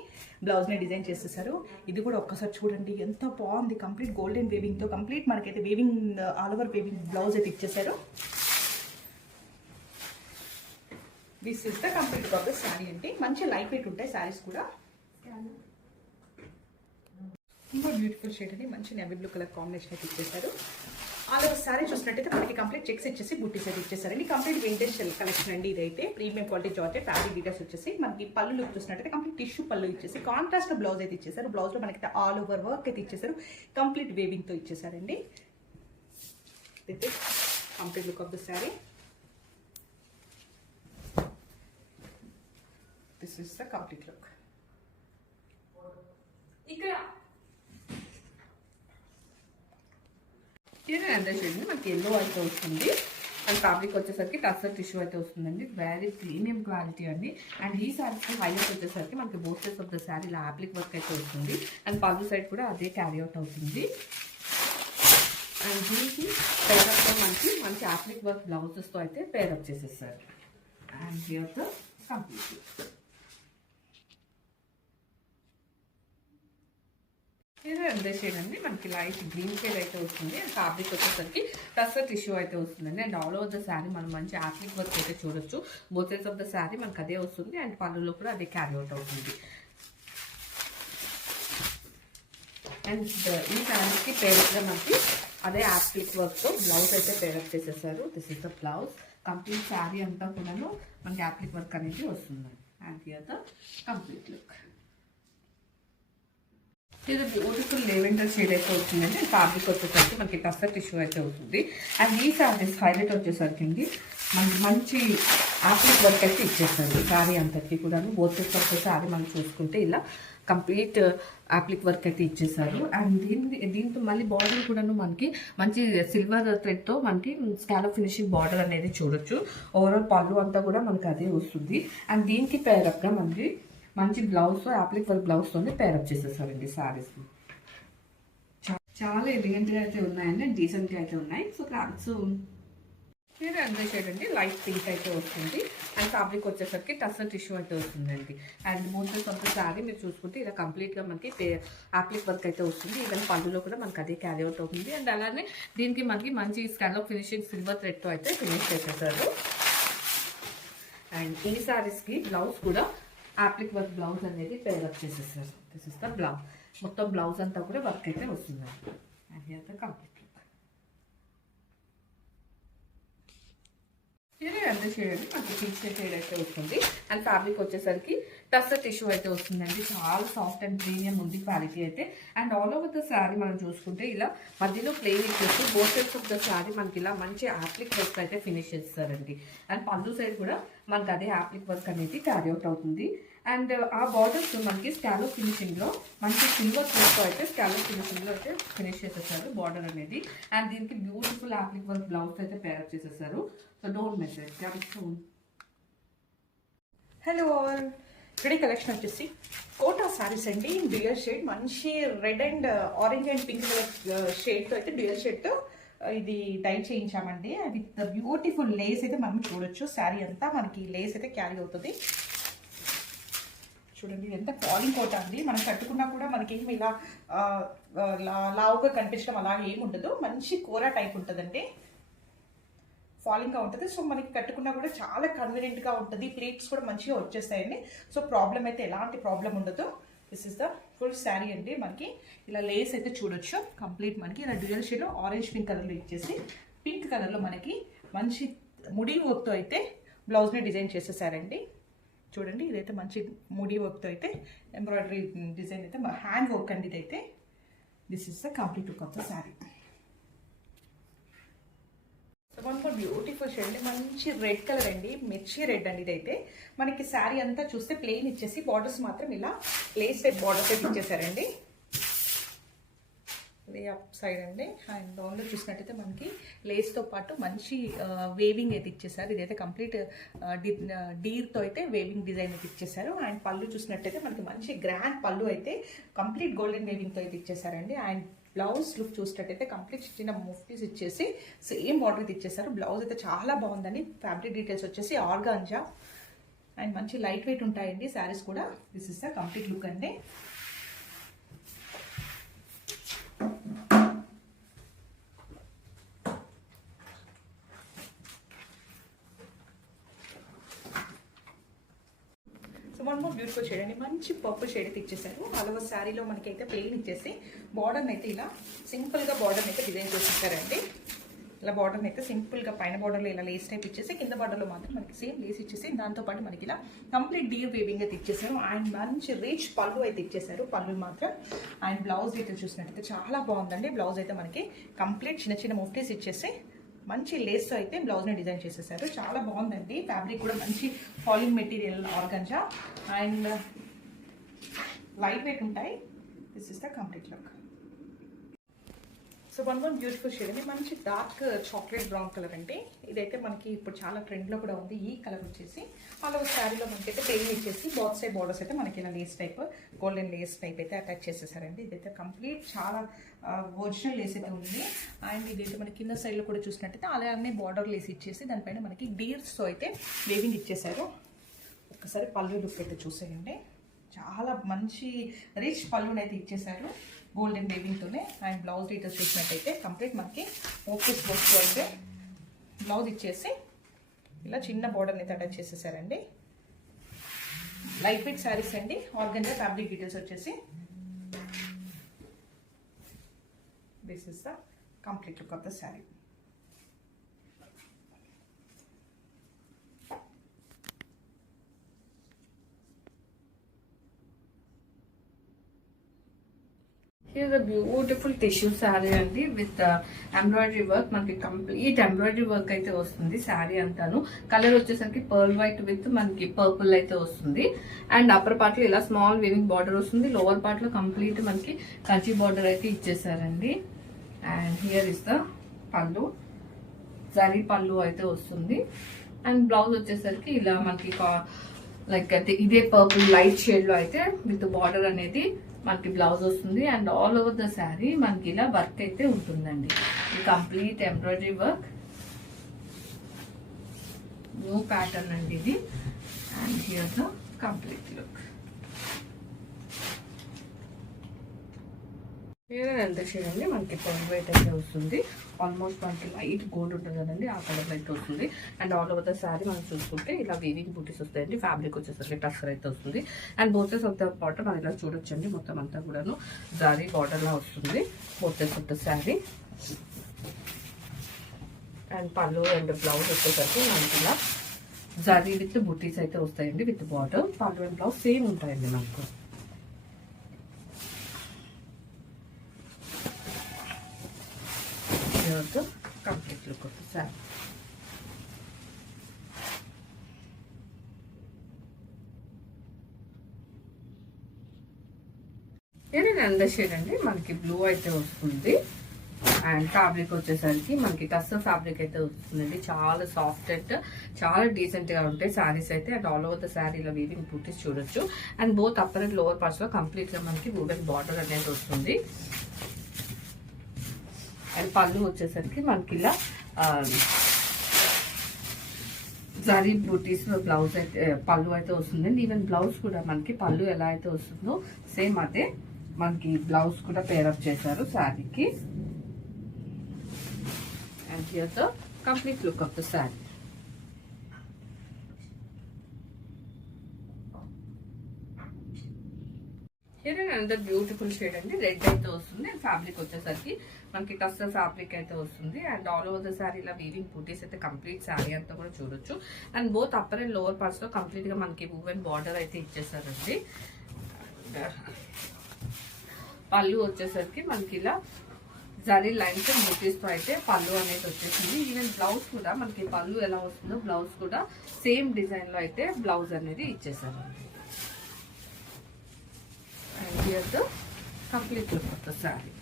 బ్లౌజ్ ని డిజైన్ చేసేసారు. ఇది కూడా ఒక్కసారి చూడండి ఎంత బాగుంది. కంప్లీట్ గోల్డెన్ వేవింగ్ తో కంప్లీట్ మనకైతే weaving all over weaving blouse అయితే ఇచ్చేసారు. This is the complete of the sari అండి. మంచి లైట్ వెయిట్ ఉంటాయి శారీస్ కూడా. ఇంకా బ్యూటిఫుల్ షేడ్ అండి, మంచి నేవీ బ్లూ కలర్ కాంబినేషన్ అయితే ఇచ్చేసారు. ఆల్ ఓవర్ శారీ చూసినట్టయితే మనకి కంప్లీట్ చెక్స్ ఇచ్చేసి బుట్టీస్ అయితే ఇచ్చేసారండి. కంప్లీట్ వింటేజ్ కలెక్షన్ అండి. ఇదైతే premium quality georgette. Fabric details వచ్చేసి మనకి పళ్ళు లుక్ చూసినట్టయితే కంప్లీట్ టిష్యూ పళ్ళు ఇచ్చేసి కాంట్రాస్ట్ బ్లౌజ్ అయితే ఇచ్చేసారు. బ్లౌజ్ లో మనకి ఆల్ ఓవర్ వర్క్ అయితే ఇచ్చేసారు. కంప్లీట్ వేవింగ్ తో ఇచ్చేసారండి. ఇదైతే complete look of the sari. This is the complete look. ఇది అంతే షేడ్ మనకి ఎల్లో అయితే వస్తుంది. అండ్ ఫ్యాబ్రిక్ వచ్చేసరికి టస్సర్ టిష్యూ అయితే వస్తుందండి. వెరీ ప్రీమియం క్వాలిటీ అండి. అండ్ ఈ శారీకి హైలైట్ వచ్చేసరికి మనకి both sides of the saree ఇలా యాప్లిక్ వర్క్ అయితే వస్తుంది. అండ్ పళ్ళు సైడ్ కూడా అదే క్యారీ అవుట్ అవుతుంది. అండ్ దీనికి పేరప్తో మంచి యాప్లిక్ వర్క్ బ్లౌజెస్తో అయితే పేరప్ చేసేసారు. అండ్ హియర్తో కంప్లీట్. ఇది అంతే షేడ్ అండి. మనకి లైట్ గ్రీన్ షేడ్ అయితే వస్తుంది. అండ్ ఫ్యాబ్రిక్ వచ్చేసరికి టస్సర్ టిష్యూ అయితే వస్తుందండి. And all over the sari మనం మంచి యాప్లిక్ వర్క్ అయితే చూడొచ్చు. Both sides of the sari మనకు అదే వస్తుంది. అండ్ పళ్ళులో కూడా అదే క్యారీ అవుట్ అవుతుంది. అండ్ ఈ శారీకి పేరప్గా మనకి అదే యాప్లిక్ వర్క్తో బ్లౌజ్ అయితే పేరప్ చేసేసారు. This is the blouse. Complete sari అంతా కూడాను మనకి యాప్లిక్ వర్క్ అనేది వస్తుంది. And here the complete look. ఇది బ్యూటిఫుల్ లెవెండర్ షేడ్ అయితే వచ్చిందండి. ఫ్యాబ్రిక్ వచ్చేసరికి మనకి టస్సర్ టిష్యూ అయితే అవుతుంది. అండ్ ఈ శారీస్ హైలైట్ వచ్చేసరికి మనకి మంచి యాప్లిక్ వర్క్ అయితే ఇచ్చేస్తారు శారీ అంతటికి కూడాను. Both sides of the sari మనం చూసుకుంటే ఇలా కంప్లీట్ యాప్లిక్ వర్క్ అయితే ఇచ్చేసారు. అండ్ దీంతో మళ్ళీ బార్డర్ కూడాను మనకి మంచి సిల్వర్ థ్రెడ్తో మనకి స్కాలప్ ఫినిషింగ్ బార్డర్ అనేది చూడొచ్చు. ఓవరాల్ పళ్ళు అంతా కూడా మనకి అదే వస్తుంది. అండ్ దీనికి పేరప్గా మనకి మంచి బ్లౌజ్ యాప్లిక్ వర్క్ బ్లౌజ్తోనే పేరప్ చేసేసారండి శారీస్. చాలా ఎలిగెంట్గా అయితే ఉన్నాయండి. డీసెంట్గా అయితే ఉన్నాయి. సో వేరే అంతే షేడ్ అండి. లైట్ పింక్ అయితే వస్తుంది. అండ్ ఫ్యాబ్రిక్ వచ్చేసరికి టస్సర్ టిష్యూ అయితే వస్తుందండి. And mostly of the saree మీరు చూసుకుంటే ఇలా కంప్లీట్గా మనకి యాప్లిక్ వర్క్ అయితే వస్తుంది. ఈవెన్ పళ్ళులో కూడా మనకి అదే క్యారీ అవుట్ అవుతుంది. అండ్ అలానే దీనికి మనకి మంచి స్కాలప్ ఫినిషింగ్ సిల్వర్ థ్రెడ్తో అయితే ఫినిష్ చేసేసారు. అండ్ ఈ శారీస్కి బ్లౌజ్ కూడా యాప్లిక్ వర్క్ బ్లౌజ్ అనేది పేరప్ చేసేసారు. This is the blouse. మొత్తం బ్లౌజ్ అంతా కూడా వర్క్ అయితే వస్తుంది. And here the complete. ఇది ఎంత షేడ్ అండి. మనకి పీచ్ షేడ్ అయితే వస్తుంది. అండ్ ఫ్యాబ్రిక్ వచ్చేసరికి టస్సర్ టిష్యూ అయితే వస్తుందండి. చాలా సాఫ్ట్ అండ్ ప్రీమియం ఉంది క్వాలిటీ అయితే. And all over the sari మనం చూసుకుంటే ఇలా మధ్యలో ప్లెయిన్ ఇచ్చేసి both sides of the sari మనకి ఇలా మంచి యాప్లిక్ వర్క్ అయితే ఫినిష్ చేస్తారండి. అండ్ పళ్ళు సైడ్ కూడా మనకి అదే యాప్లిక్ వర్క్ అనేది క్యారీ అవుట్ అవుతుంది. అండ్ ఆ బార్డర్స్ మనకి స్కాలప్ ఫినిషింగ్లో మంచి సిల్వర్ థ్రెడ్తో అయితే స్కాలప్ ఫినిషింగ్లో అయితే ఫినిష్ చేసేసారు బార్డర్ అనేది. అండ్ దీనికి బ్యూటిఫుల్ యాప్లిక్ వర్క్ బ్లౌజ్ అయితే పేరప్ చేసేసారు. So don't miss it. Coming soon. Hello all. Today collection వచ్చేసి కోటా సారీస్ అండి. డ్యూయల్ షేడ్ మంచి red and orange and pink colour షేడ్తో అయితే డ్యూయల్ షేడ్తో ఇది డై చేయించామండి. విత్ బ్యూటిఫుల్ లేస్ అయితే మనం చూడొచ్చు. శారీ అంతా మనకి లేస్ అయితే క్యారీ అవుతుంది. చూడండి ఎంత ఫాలింగ్ కోట అండి. మనం కట్టుకున్నా కూడా మనకి ఏమి ఇలా లావుగా కనిపించడం అలా ఏమి ఉండదు. మంచి కూర టైప్ ఉంటుందండి. ఫాలింగ్గా ఉంటుంది. సో మనకి కట్టుకున్నా కూడా చాలా కన్వీనియంట్గా ఉంటుంది. ప్లేట్స్ కూడా మంచిగా వచ్చేస్తాయండి. సో ప్రాబ్లం అయితే ఎలాంటి ప్రాబ్లం ఉండదు. This is the full sari అండి. మనకి ఇలా లేస్ అయితే చూడొచ్చు. కంప్లీట్ మనకి ఇలా డ్యూయల్ షేడ్లో ఆరెంజ్ పింక్ కలర్లో ఇచ్చేసి పింక్ కలర్లో మనకి మంచి ముడి వర్క్తో అయితే బ్లౌజ్ని డిజైన్ చేసేసారండి. చూడండి ఇదైతే మంచి ముడి వర్క్తో అయితే ఎంబ్రాయిడరీ డిజైన్ అయితే హ్యాండ్ వర్క్ అండి ఇదైతే. This is the complete look of the saree. So one more beautiful shade అండి. మంచి రెడ్ కలర్ అండి. మిర్చి రెడ్ అండి ఇదైతే. మనకి శారీ అంతా చూస్తే ప్లెయిన్ ఇచ్చేసి బార్డర్స్ మాత్రం ఇలా లేస్ టైప్ బార్డర్స్ అయితే ఇచ్చేసారండి. ఇది అప్ సైడ్ అండి. అండ్ డౌన్లో చూసినట్టయితే మనకి లేస్తో పాటు మంచి వేవింగ్ అయితే ఇచ్చేసారు. ఇదైతే కంప్లీట్ డీర్తో అయితే వేవింగ్ డిజైన్ అయితే ఇచ్చేసారు. అండ్ పళ్ళు చూసినట్టయితే మనకి మంచి గ్రాండ్ పళ్ళు అయితే కంప్లీట్ గోల్డెన్ వేవింగ్తో అయితే ఇచ్చేసారండి. అండ్ బ్లౌజ్ లుక్ చూసినట్టయితే కంప్లీట్ చిన్న ముఫ్టీస్ ఇచ్చేసి సేమ్ బార్డర్ అయితే ఇచ్చేసారు. బ్లౌజ్ అయితే చాలా బాగుందండి. ఫ్యాబ్రిక్ డీటెయిల్స్ వచ్చేసి ఆర్గాంజా అండ్ మంచి లైట్ వెయిట్ ఉంటాయండి శారీస్ కూడా. This is the complete look అండి. So one more beautiful shade అండి. మంచి పర్పుల్ షేడ్ అయితే ఇచ్చేసారు. అలవ శారీలో మనకైతే ప్లెయిన్ ఇచ్చేసి బార్డర్ని అయితే ఇలా సింపుల్గా బార్డర్ని అయితే డిజైన్ చేసేసారండి. ఇలా బార్డర్ని అయితే సింపుల్గా పైన బార్డర్లో ఇలా లేస్ టైప్ ఇచ్చేసి కింద బార్డర్లో మాత్రం మనకి సేమ్ లేస్ ఇచ్చేసి దాంతోపాటు మనకి ఇలా కంప్లీట్ డీర్ వేవింగ్ అయితే ఇచ్చేసారు. అండ్ మంచి రిచ్ పళ్ళు అయితే ఇచ్చేసారు. పళ్ళు మాత్రం అండ్ బ్లౌజ్ అయితే చూసినట్టయితే చాలా బాగుందండి. బ్లౌజ్ అయితే మనకి కంప్లీట్ చిన్న చిన్న ముఫ్టీస్ ఇచ్చేసి మంచి లేస్తో అయితే బ్లౌజ్ని డిజైన్ చేసేసారు. చాలా బాగుందండి. ఫ్యాబ్రిక్ కూడా మంచి falling material organza and light weight ఉంటాయి. This is the complete look. So one beautiful shade అండి, మంచి డార్క్ చాక్లెట్ బ్రౌన్ కలర్ అండి. ఇదైతే మనకి ఇప్పుడు చాలా ట్రెండ్లో కూడా ఉంది. ఈ కలర్ వచ్చేసి అలా శారీలో మనకైతే పెయిన్ ఇచ్చేసి బాత్ సైడ్ బార్డర్స్ అయితే మనకి ఇలా Lay's type, golden Lay's type అయితే అటాచ్ చేసేసారండి. ఇదైతే కంప్లీట్ చాలా ఒరిజినల్ లేస్ అయితే ఉంది. అండ్ ఇదైతే మనకి కింద సైడ్లో కూడా చూసినట్టయితే అలానే బార్డర్ లేస్ ఇచ్చేసి దానిపైన మనకి డీర్స్తో అయితే వేవింగ్ ఇచ్చేసారు. ఒక్కసారి పళ్ళు లుక్ అయితే చూసేయండి, చాలా మంచి రిచ్ పళ్ళుని అయితే ఇచ్చేసారు గోల్డెన్ వేవింగ్తోనే. అండ్ బ్లౌజ్ డీటెయిల్స్ చూసినట్టయితే కంప్లీట్ మనకి ఓపెస్ వర్క్తో అయితే బ్లౌజ్ ఇచ్చేసి ఇలా చిన్న బోర్డర్ని అయితే అటాచ్ చేసేసారండి. లైట్ వెయిట్ శారీస్ అండి. ఆర్గంజా ఫ్యాబ్రిక్ డీటెయిల్స్ వచ్చేసి this is the complete look of the saree. Here's a beautiful tissue saree అండి విత్ ఎంబ్రాయిడరీ వర్క్. మనకి కంప్లీట్ ఎంబ్రాయిడరీ వర్క్ అయితే వస్తుంది శారీ అంతాను. కలర్ వచ్చేసరికి పర్ల్ వైట్ విత్ మనకి పర్పుల్ అయితే వస్తుంది. అండ్ అప్పర్ పార్ట్ లో ఇలా స్మాల్ వీవింగ్ బార్డర్ వస్తుంది. లోవర్ పార్ట్ లో కంప్లీట్ మనకి కంచి బార్డర్ అయితే ఇచ్చేసారండి. అండ్ హియర్ ఇస్ ద పళ్ళు, జరీ పళ్ళు అయితే వస్తుంది. అండ్ బ్లౌజ్ వచ్చేసరికి ఇలా మనకి లైక్ అయితే ఇదే పర్పుల్ లైట్ షేడ్ లో అయితే విత్ బార్డర్ అనేది మనకి బ్లౌజ్ వస్తుంది. And all over the sari మనకి ఇలా వర్క్ అయితే ఉంటుందండి. Complete embroidery work, new pattern అండి ఇది. And here the complete look. ఎంత షేడ్ అండి మనకి పర్ల్ వైట్ అయితే వస్తుంది. ఆల్మోస్ట్ మనకి లైట్ గోల్డ్ ఉంటుంది కదండి, ఆ కలర్ అయితే వస్తుంది. And all over the sari మనం చూసుకుంటే ఇలా వీవింగ్ బూటీస్ వస్తాయండి. ఫ్యాబ్రిక్ వచ్చేసరికి టస్సర్ అయితే వస్తుంది. And borders of the border మనం ఇలా చూడొచ్చండి. మొత్తం అంతా కూడాను జారీ బార్డర్ లా వస్తుంది borders of the sari. And పళ్ళు అండ్ బ్లౌజ్ వచ్చేసరికి మనకి ఇలా జారీ విత్ బూటీస్ అయితే వస్తాయండి విత్ బార్డర్. పళ్ళు అండ్ బ్లౌజ్ సేమ్ ఉంటాయండి మనకు. Complete look of the sari. ఏదైనా అందర్ షేడ్ అండి మనకి బ్లూ అయితే వస్తుంది. అండ్ ఫ్యాబ్రిక్ వచ్చేసరికి మనకి టస్సర్ ఫ్యాబ్రిక్ అయితే వస్తుందండి. చాలా సాఫ్ట్ అండ్ చాలా డీసెంట్ గా ఉంటాయి శారీస్ అయితే. And all over the saree ఇలా వీవింగ్ బూటీస్ చూడొచ్చు. And both upper and lower parts లో కంప్లీట్ గా మనకి వుడెన్ బార్డర్ అనేది వస్తుంది. అండ్ పళ్ళు వచ్చేసరికి మనకి ఇలా జరీ బూటీస్ బ్లౌజ్ అయితే పళ్ళు అయితే వస్తుందండి. ఈవెన్ బ్లౌజ్ కూడా మనకి పళ్ళు ఎలా అయితే వస్తుందో సేమ్ అదే మనకి బ్లౌజ్ కూడా పేరప్ చేశారు శారీకి. And here the complete look of the sari. Here another beautiful shade అండి, రెడ్ అయితే వస్తుంది. అండ్ ఫ్యాబ్రిక్ వచ్చేసరికి మనకి టస్సర్ ఫ్యాబ్రిక్ అయితే వస్తుంది. And all over the saree ఇలా వీవింగ్ బూటీస్ అయితే కంప్లీట్ శారీ అంతా కూడా చూడొచ్చు. And both upper and lower parts లో కంప్లీట్ గా మనకి వువెన్ బార్డర్ అయితే ఇచ్చేసారండి. పళ్ళు వచ్చేసరికి మనకి ఇలా జరీ లైన్స్ అండ్ బూటీస్ తో అయితే పళ్ళు అనేది వచ్చేసింది. ఈవెన్ బ్లౌజ్ కూడా మనకి పళ్ళు ఎలా వస్తుందో బ్లౌజ్ కూడా సేమ్ డిజైన్ లో అయితే బ్లౌజ్ అనేది ఇచ్చేసారండి. And here the complete look of the saree.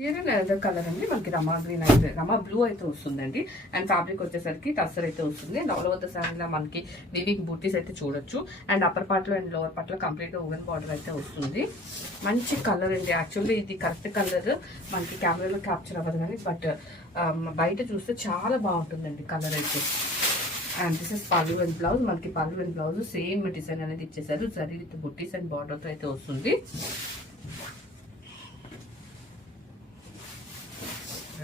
Here another color అండి మనకి రమా గ్రీన్ అయితే రమా బ్లూ అయితే వస్తుందండి. అండ్ ఫ్యాబ్రిక్ వచ్చేసరికి టస్సర్ అయితే వస్తుంది. అండ్ ఆల్ ఓవర్ ద శారీలో మనకి వీవింగ్ బూటీస్ అయితే చూడొచ్చు. అండ్ అప్పర్ పార్ట్ లో అండ్ లోవర్ పార్ట్ లో కంప్లీట్ ఓవెన్ బార్డర్ అయితే వస్తుంది. మంచి కలర్ అండి. యాక్చువల్లీ ఇది కరెక్ట్ కలర్ మనకి కెమెరాలో క్యాప్చర్ అవ్వదు కానీ బట్ బయట చూస్తే చాలా బాగుంటుందండి కలర్ అయితే. అండ్ దిస్ ఇస్ పళ్ళు అండ్ బ్లౌజ్. మనకి పళ్ళు అండ్ బ్లౌజ్ సేమ్ డిజైన్ అనేది ఇచ్చేసారు. Zari with buttis and border తో అయితే వస్తుంది.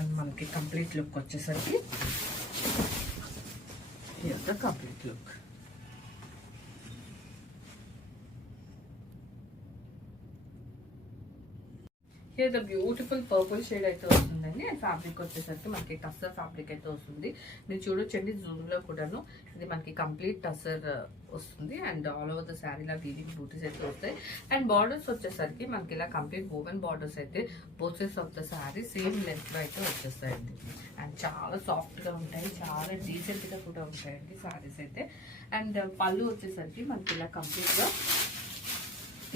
అండ్ మనకి కంప్లీట్ లుక్ వచ్చేసరికి complete look. Here the beautiful purple shade అయితే వస్తుందండి. అండ్ ఫ్యాబ్రిక్ వచ్చేసరికి మనకి టస్సర్ ఫ్యాబ్రిక్ అయితే వస్తుంది. మీరు చూడొచ్చండి జూమ్ లో కూడాను ఇది మనకి కంప్లీట్ టస్సర్ వస్తుంది. అండ్ ఆల్ ఓవర్ ద శారీలా వీవింగ్ బూటీస్ అయితే వస్తాయి. అండ్ బార్డర్స్ వచ్చేసరికి మనకి ఇలా కంప్లీట్ ఓవెన్ బార్డర్స్ అయితే both of the saree same length లో అయితే వచ్చేస్తాయండి. అండ్ చాలా సాఫ్ట్ గా ఉంటాయి, చాలా డీసెంట్ గా కూడా ఉంటాయండి శారీస్ అయితే. అండ్ పళ్ళు వచ్చేసరికి మనకి ఇలా కంప్లీట్ గా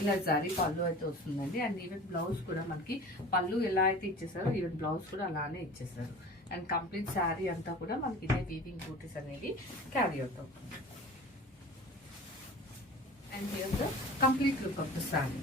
ఇలా జరీ పళ్ళు అయితే వస్తుందండి. అండ్ ఈవెన్ బ్లౌజ్ కూడా మనకి పళ్ళు ఎలా అయితే ఇచ్చేసారో ఈవెన్ బ్లౌజ్ కూడా అలానే ఇచ్చేసారు. అండ్ కంప్లీట్ శారీ అంతా కూడా మనకి ఇదే వీవింగ్ బూటీస్ అనేది క్యారీ అవుట్ అవుతుంది. And here the complete look of the sari.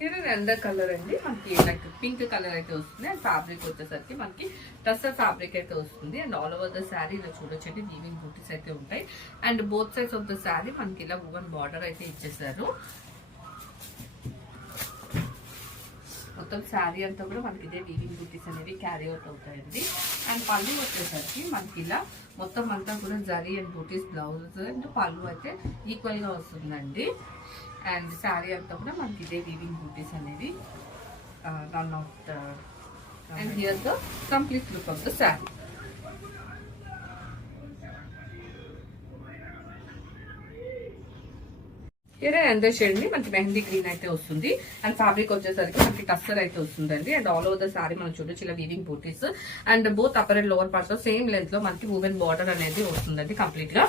Here under colour అండి, మనకి లైక్ పింక్ కలర్ అయితే వస్తుంది. అండ్ ఫ్యాబ్రిక్ వచ్చేసరికి మనకి టస్సర్ ఫ్యాబ్రిక్ అయితే వస్తుంది. And all over the saree ఇలా చూడొచ్చండి వీవింగ్ బూటీస్ అయితే ఉంటాయి. And both sides of the sari మనకి ఇలా వువెన్ బార్డర్ అయితే ఇచ్చేసారు. మొత్తం శారీ అంతా కూడా మనకి ఇదే వీవింగ్ బూటీస్ అనేవి క్యారీ అవుట్ అవుతాయండి. అండ్ పళ్ళు వచ్చేసరికి మనకి ఇలా మొత్తం అంతా కూడా zari and butis blouse and pallu అయితే ఈక్వల్ గా వస్తుందండి. అండ్ శారీ అంతా కూడా మనకి ఇదే వీవింగ్ బూటీస్ అనేవి run out. And here the complete look of the sari. Here under shade ని మనకి మెహందీ గ్రీన్ అయితే వస్తుంది. అండ్ ఫ్యాబ్రిక్ వచ్చేసరికి మనకి టస్సర్ అయితే వస్తుందండి. And all over the sari మనం చూడొచ్చు ఇలా weaving butis. And both upper and lower parts లో సేమ్ లెంత్ లో మనకి వువెన్ బార్డర్ అనేది వస్తుందండి కంప్లీట్ గా.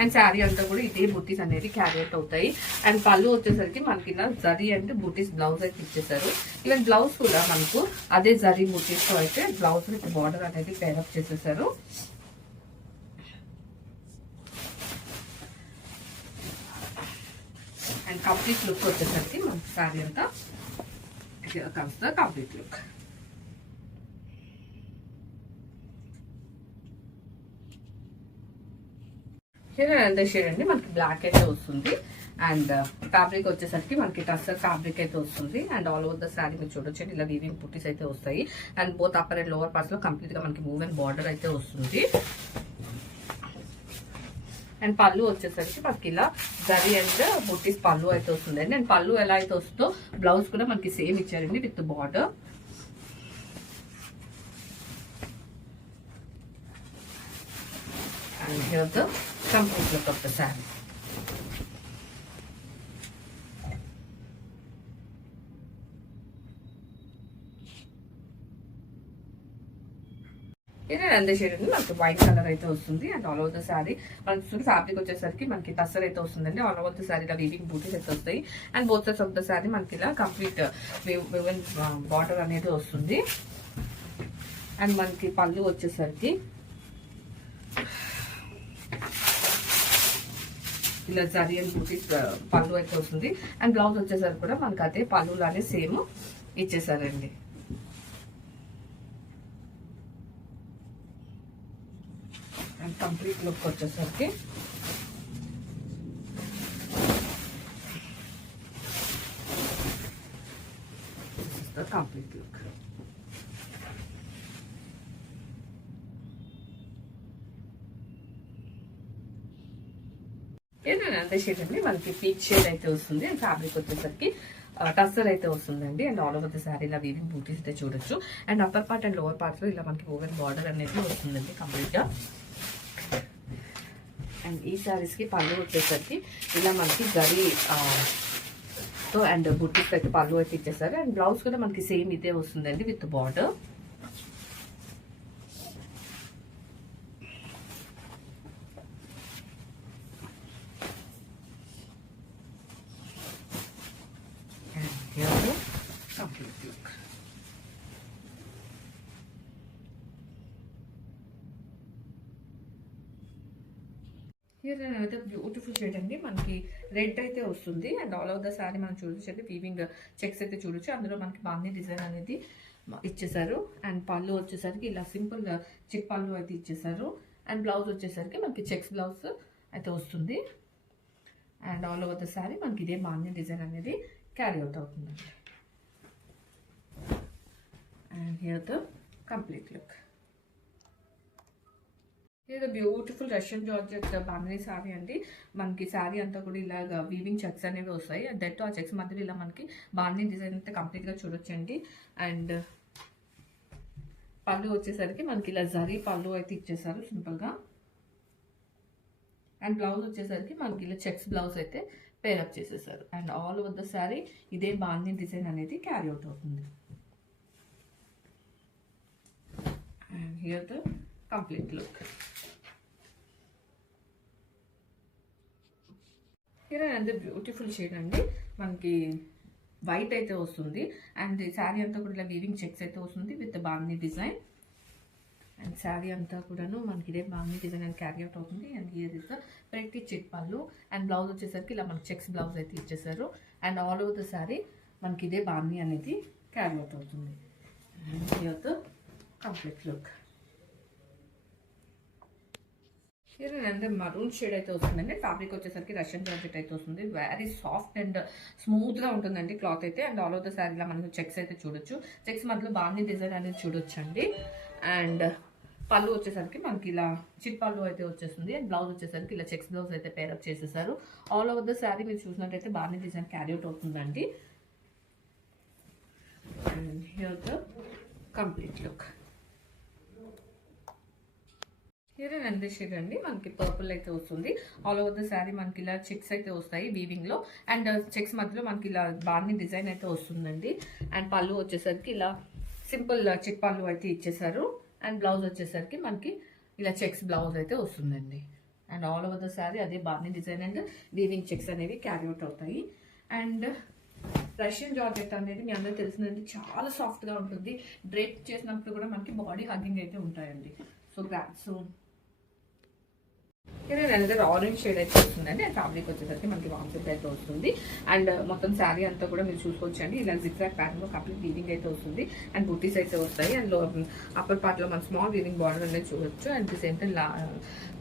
అండ్ శారీ అంతా కూడా ఇదే బూటీస్ అనేది క్యారీ అవుట్ అవుతాయి. అండ్ పళ్ళు వచ్చేసరికి మనకి ఇలా జరీ అండ్ బూటీస్ బ్లౌజ్ అయితే ఇచ్చేసారు. ఈవెన్ బ్లౌజ్ కూడా మనకు అదే జరీ బూటీస్ తో అయితే బ్లౌజ్ విత్ బార్డర్ అనేది పేరప్ చేసేసారు. అండ్ కంప్లీట్ లుక్ వచ్చేసరికి మనకి శారీ అంతా కమ్స్ ద కంప్లీట్ లుక్. అంతే షేడ్ అండి, మనకి బ్లాక్ అయితే వస్తుంది. అండ్ ఫ్యాబ్రిక్ వచ్చేసరికి మనకి టస్సర్ ఫ్యాబ్రిక్ అయితే వస్తుంది. And all over the saree మీరు చూడొచ్చు ఇలా వీవింగ్ బూటీస్ అయితే వస్తాయి. And both upper and lower parts లో కంప్లీట్ గా మనకి వువెన్ బార్డర్ అయితే వస్తుంది. అండ్ పళ్ళు వచ్చేసరికి మనకి ఇలా జరీ అండ్ బూటీస్ పళ్ళు అయితే వస్తుందండి. అండ్ పళ్ళు ఎలా అయితే వస్తుందో బ్లౌజ్ కూడా మనకి సేమ్ ఇచ్చారండి with border. And here the complete look of the sari. ఇది అందే షేడ్ అండి, మనకి వైట్ కలర్ అయితే వస్తుంది. And all over the sari మనకి చూసి ఫ్యాబ్రిక్ వచ్చేసరికి మనకి టస్సర్ అయితే వస్తుందండి. ఆల్ ఓవర్ ద శారీ ఇలా వీవింగ్ బూటీస్ అయితే వస్తాయి. And both sides of the sari మనకి ఇలా కంప్లీట్ వివెన్ బార్డర్ అనేది వస్తుంది. అండ్ మనకి పళ్ళు వచ్చేసరికి ఇలా జరీ అండ్ బూటీస్ పళ్ళు అయితే వస్తుంది. అండ్ బ్లౌజ్ వచ్చేసరికి కూడా మనకి అదే పళ్ళు లానే సేమ్ ఇచ్చేసారండి. అండ్ కంప్లీట్ లుక్ వచ్చేసరికి కంప్లీట్ లుక్. అంతే షేడ్ అండి, మనకి పీచ్ షేడ్ అయితే వస్తుంది. అండ్ ఫ్యాబ్రిక్ వచ్చేసరికి టస్సర్ అయితే వస్తుందండి. And all over the saree ఇలా వీవింగ్ బూటీస్ అయితే చూడొచ్చు. And upper part and lower parts లో ఇలా మనకి ఓవెన్ బార్డర్ అనేది వస్తుందండి కంప్లీట్ గా. అండ్ ఈ శారీస్ కి పళ్ళు వచ్చేసరికి ఇలా మనకి జరీ తో అండ్ బుట్టీస్ అయితే పళ్ళు అయితే ఇచ్చేసారు. అండ్ బ్లౌజ్ కూడా మనకి సేమ్ ఇదే వస్తుందండి with border. Complete look. Here అయితే బ్యూటిఫుల్ షేడ్ అండి, మనకి రెడ్ అయితే వస్తుంది. And all over the sari మనం చూడొచ్చు వీవింగ్ చెక్స్ అయితే చూడొచ్చు. అందులో మనకి బాందీ డిజైన్ అనేది ఇచ్చేసారు. అండ్ పళ్ళు వచ్చేసరికి ఇలా సింపుల్ చెక్ పళ్ళు అయితే ఇచ్చేసారు. అండ్ బ్లౌజ్ వచ్చేసరికి మనకి చెక్స్ బ్లౌజ్ అయితే వస్తుంది. And all over the sari మనకి ఇదే బాందీ డిజైన్ అనేది క్యారీ అవుట్ అవుతుంది. And here the complete look. ఇది beautiful Russian georgette bandhani saree అండి. మనకి శారీ అంతా కూడా ఇలాగా వీవింగ్ చెక్స్ అనేవి వస్తాయి. దట్ ఆ చెక్స్ మధ్యలో ఇలా మనకి బాందినీ డిజైన్ అయితే కంప్లీట్ గా చూడొచ్చండి. అండ్ పళ్ళు వచ్చేసరికి మనకి ఇలా జరీ పళ్ళు అయితే ఇచ్చేసారు సింపుల్ గా. అండ్ బ్లౌజ్ వచ్చేసరికి మనకి ఇలా చెక్స్ బ్లౌజ్ అయితే పేరప్ చేసేసారు. And all over the sari ఇదే బాందినీ డిజైన్ అనేది క్యారీ అవుట్ అవుతుంది. And here the complete look. Here and beautiful shade అండి, మనకి వైట్ అయితే వస్తుంది అండ్ శారీ అంతా కూడా ఇలా వీవింగ్ చెక్స్ అయితే వస్తుంది with bandhi design. And sari అంతా కూడాను మనకి ఇదే బాందీ డిజైన్ అండ్ క్యారీ అవుట్ అవుతుంది. And here is the pretty check pallu and blouse వచ్చేసరికి ఇలా మనకి చెక్స్ బ్లౌజ్ అయితే ఇచ్చేసారు. And all over the sari మనకి ఇదే బాందీ అనేది క్యారీ అవుట్ అవుతుంది. And here the complete look. Here and maroon shade అయితే వస్తుందండి. ఫ్యాబ్రిక్ వచ్చేసరికి రష్యన్ జార్జెట్ అయితే వస్తుంది. వెరీ సాఫ్ట్ అండ్ స్మూత్ గా ఉంటుందండి క్లాత్ అయితే. అండ్ ఆల్ ఓవర్ ద శారీలో మనకి చెక్స్ అయితే చూడొచ్చు. చెక్స్ మధ్యలో బాందీ డిజైన్ అనేది చూడొచ్చు అండి. అండ్ పళ్ళు వచ్చేసరికి మనకి ఇలా చిట్ పళ్ళు అయితే వచ్చేస్తుంది. అండ్ బ్లౌజ్ వచ్చేసరికి ఇలా చెక్స్ బ్లౌజ్ అయితే పేరప్ చేసేసారు. ఆల్ ఓవర్ ద శారీ మీరు చూసినట్టయితే బాందీ డిజైన్ క్యారీ అవుట్ అవుతుందండి. And here the complete look. Here and shade అండి, మనకి పర్పుల్ అయితే వస్తుంది. ఆల్ ఓవర్ ద శారీ మనకి ఇలా చెక్స్ అయితే వస్తాయి వీవింగ్ లో. అండ్ చెక్స్ మధ్యలో మనకి ఇలా బాందీ డిజైన్ అయితే వస్తుందండి. అండ్ పళ్ళు వచ్చేసరికి ఇలా సింపుల్ చిట్ పళ్ళు అయితే ఇచ్చేసారు. అండ్ బ్లౌజ్ వచ్చేసరికి మనకి ఇలా చెక్స్ బ్లౌజ్ అయితే వస్తుందండి. And all over the sari అదే బాందీ డిజైన్ అండ్ వీవింగ్ చెక్స్ అనేవి క్యారీ అవుట్ అవుతాయి. అండ్ రష్యన్ జార్జెట్ అనేది మీ అందరూ తెలిసిందండి, చాలా సాఫ్ట్ గా ఉంటుంది. డ్రేప్ చేసినప్పుడు కూడా మనకి బాడీ హగ్గింగ్ అయితే ఉంటాయండి. సో అనదర్ ఆరెంజ్ షేడ్ అయితే వస్తుందండి. అండ్ ఫ్యాబ్రిక్ వచ్చేసరికి మనకి వామ్సెట్ అయితే వస్తుంది. అండ్ మొత్తం శారీ అంతా కూడా మీరు చూసుకోవచ్చండి, ఇలా జిగ్జాగ్ ప్యాటర్న్ లో కంప్లీట్ వీవింగ్ అయితే వస్తుంది. అండ్ బుట్టీస్ అయితే వస్తాయి. అండ్ అప్పర్ పార్ట్ లో మన స్మాల్ వీవింగ్ బార్డర్ అనేది చూడొచ్చు. And the same time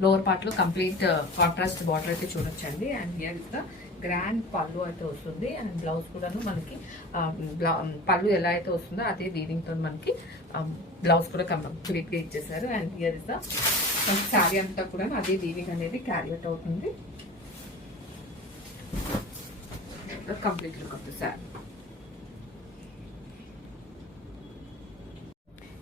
lower part లో కంప్లీట్ కాంట్రాస్ట్ బార్డర్ అయితే చూడొచ్చు అండి. And here is the grand పళ్ళు అయితే వస్తుంది. అండ్ బ్లౌజ్ కూడాను మనకి పళ్ళు ఎలా అయితే వస్తుందో అదే వీవింగ్ తో మనకి బ్లౌజ్ కూడా కంప్లీట్ గా ఇచ్చేసారు. And here is the sari అంతా కూడా అదే వీవింగ్ అనేది క్యారీ అవుట్ అవుతుంది. Complete look of the sari.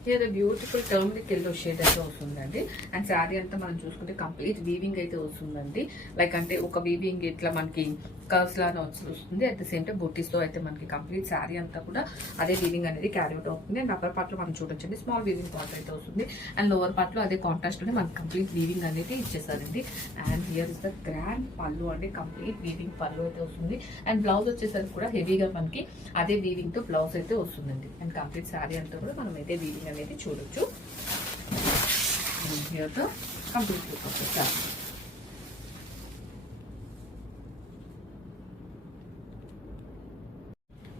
Here beautiful turmeric yellow shade అయితే వస్తుందండి. అండ్ శారీ అంతా మనం చూసుకుంటే కంప్లీట్ వీవింగ్ అయితే వస్తుందండి. లైక్ అంటే ఒక వీవింగ్ ఇట్లా మనకి కర్వ్స్ లాగా వస్తుంది. అట్ ద సేమ్ టైం బొట్టీస్ తో అయితే మనకి కంప్లీట్ శారీ అంతా కూడా అదే వీవింగ్ అనేది క్యారీ అవుట్ అవుతుంది. అండ్ అప్పర్ పార్ట్ లో మనం చూడొచ్చండి స్మాల్ వీవింగ్ పార్ట్ అయితే వస్తుంది. అండ్ లోవర్ పార్ట్ లో అదే కాంట్రాస్ట్ లోనే మనకి కంప్లీట్ వీవింగ్ అనేది ఇచ్చేసారండి. And here is the grand pallu అండి, కంప్లీట్ వీవింగ్ పళ్ళు అయితే వస్తుంది. అండ్ బ్లౌజ్ వచ్చేసరికి కూడా హెవీగా మనకి అదే వీవింగ్ తో బ్లౌజ్ అయితే వస్తుందండి. అండ్ కంప్లీట్ శారీ అంతా కూడా మనం అయితే వీవింగ్ అనేది చూడొచ్చు. Here the complete look of the sari.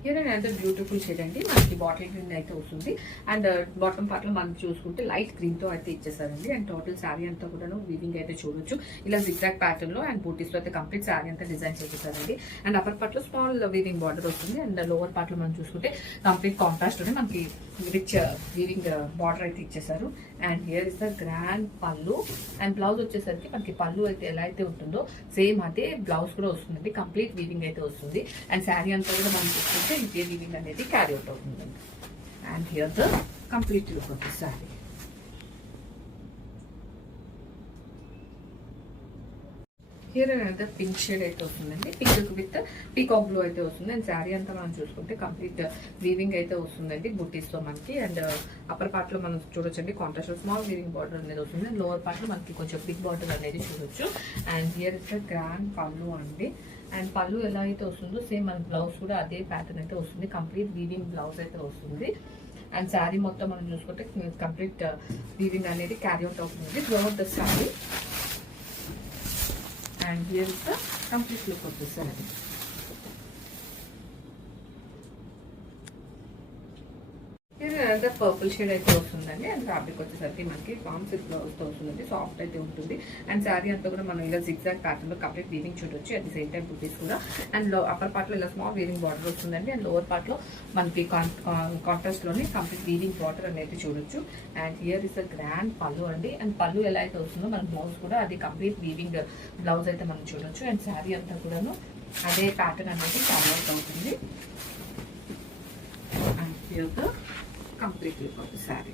Here and beautiful shade అండి, మనకి బాటిల్ గ్రీన్ అయితే వస్తుంది. అండ్ బాటమ్ పార్ట్ లో మనం చూసుకుంటే లైట్ గ్రీన్ తో అయితే ఇచ్చేసారండి. అండ్ టోటల్ శారీ అంతా కూడా వీవింగ్ అయితే చూడొచ్చు. ఇలా జిగ్జాగ్ ప్యాటర్న్ లో అండ్ బూటీస్ లో అయితే కంప్లీట్ శారీ అంతా డిజైన్ చేసేసారండి. అండ్ అప్పర్ పార్ట్ లో స్మాల్ వీవింగ్ బార్డర్ వస్తుంది. అండ్ లోవర్ పార్ట్ లో మనం చూసుకుంటే కంప్లీట్ కాంట్రాస్ట్ లోనే మనకి రిచ్ వీవింగ్ బార్డర్ అయితే ఇచ్చేసారు. And here is the grand పళ్ళు. అండ్ బ్లౌజ్ వచ్చేసరికి మనకి పళ్ళు అయితే ఎలా అయితే ఉంటుందో సేమ్ అదే బ్లౌజ్ కూడా వస్తుందండి. కంప్లీట్ వీవింగ్ అయితే వస్తుంది. అండ్ శారీ అంతా కూడా మనం చూసుకుంటే ఇదే వీవింగ్ అనేది క్యారీ అవుట్ అవుతుందండి. And here the complete look of the sari. Here అనేది పింక్ షేడ్ అయితే వస్తుందండి. పింక్ విత్ పీకాక్ బ్లూ అయితే వస్తుంది. అండ్ శారీ అంతా మనం చూసుకుంటే కంప్లీట్ వీవింగ్ అయితే వస్తుందండి బుట్టీస్ తో మనకి. అండ్ అప్పర్ పార్ట్ లో మనం చూడొచ్చండి కాంట్రాస్ట్ స్మాల్ వీవింగ్ బార్డర్ అనేది వస్తుంది. అండ్ లోవర్ పార్ట్ లో మనకి కొంచెం బిగ్ బార్డర్ అనేది చూడొచ్చు. And here is the grand pallu అండి. అండ్ పళ్ళు ఎలా అయితే వస్తుందో సేమ్ మన బ్లౌజ్ కూడా అదే ప్యాటర్న్ అయితే వస్తుంది. కంప్లీట్ వీవింగ్ బ్లౌజ్ అయితే వస్తుంది. అండ్ శారీ మొత్తం మనం చూసుకుంటే కంప్లీట్ వీవింగ్ అనేది క్యారీ అవుట్ అవుతుంది throughout the sari. And here is the complete look of the saree. Here purple shade అయితే వస్తుందండి. అండ్ ఫ్యాబ్రిక్ వచ్చేసరికి మనకి కాన్సెప్ట్ బ్లౌజ్ తో వస్తుందండి. సాఫ్ట్ అయితే ఉంటుంది. అండ్ శారీ అంతా కూడా మనం ఇలా జిగ్జాగ్ ప్యాటర్న్ లో కంప్లీట్ వీవింగ్ చూడొచ్చు. అట్ ది సేమ్ టైం బుటీస్ కూడా. అండ్ అప్పర్ పార్ట్ లో ఇలా స్మాల్ వీవింగ్ బార్డర్ వస్తుందండి. అండ్ లోవర్ పార్ట్ లో మనకి కాంట్రాస్ట్ లోనే కంప్లీట్ వీవింగ్ బార్డర్ అనేది చూడొచ్చు. And here is a grand pallu అండి. అండ్ పళ్ళు ఎలా అయితే వస్తుందో మన బ్లౌజ్ కూడా అది కంప్లీట్ వీవింగ్ బ్లౌజ్ అయితే మనం చూడొచ్చు. అండ్ శారీ అంతా కూడాను అదే ప్యాటర్న్ అనేది క్యారీ అవుట్ అవుతుంది. And here the complete look of the saree.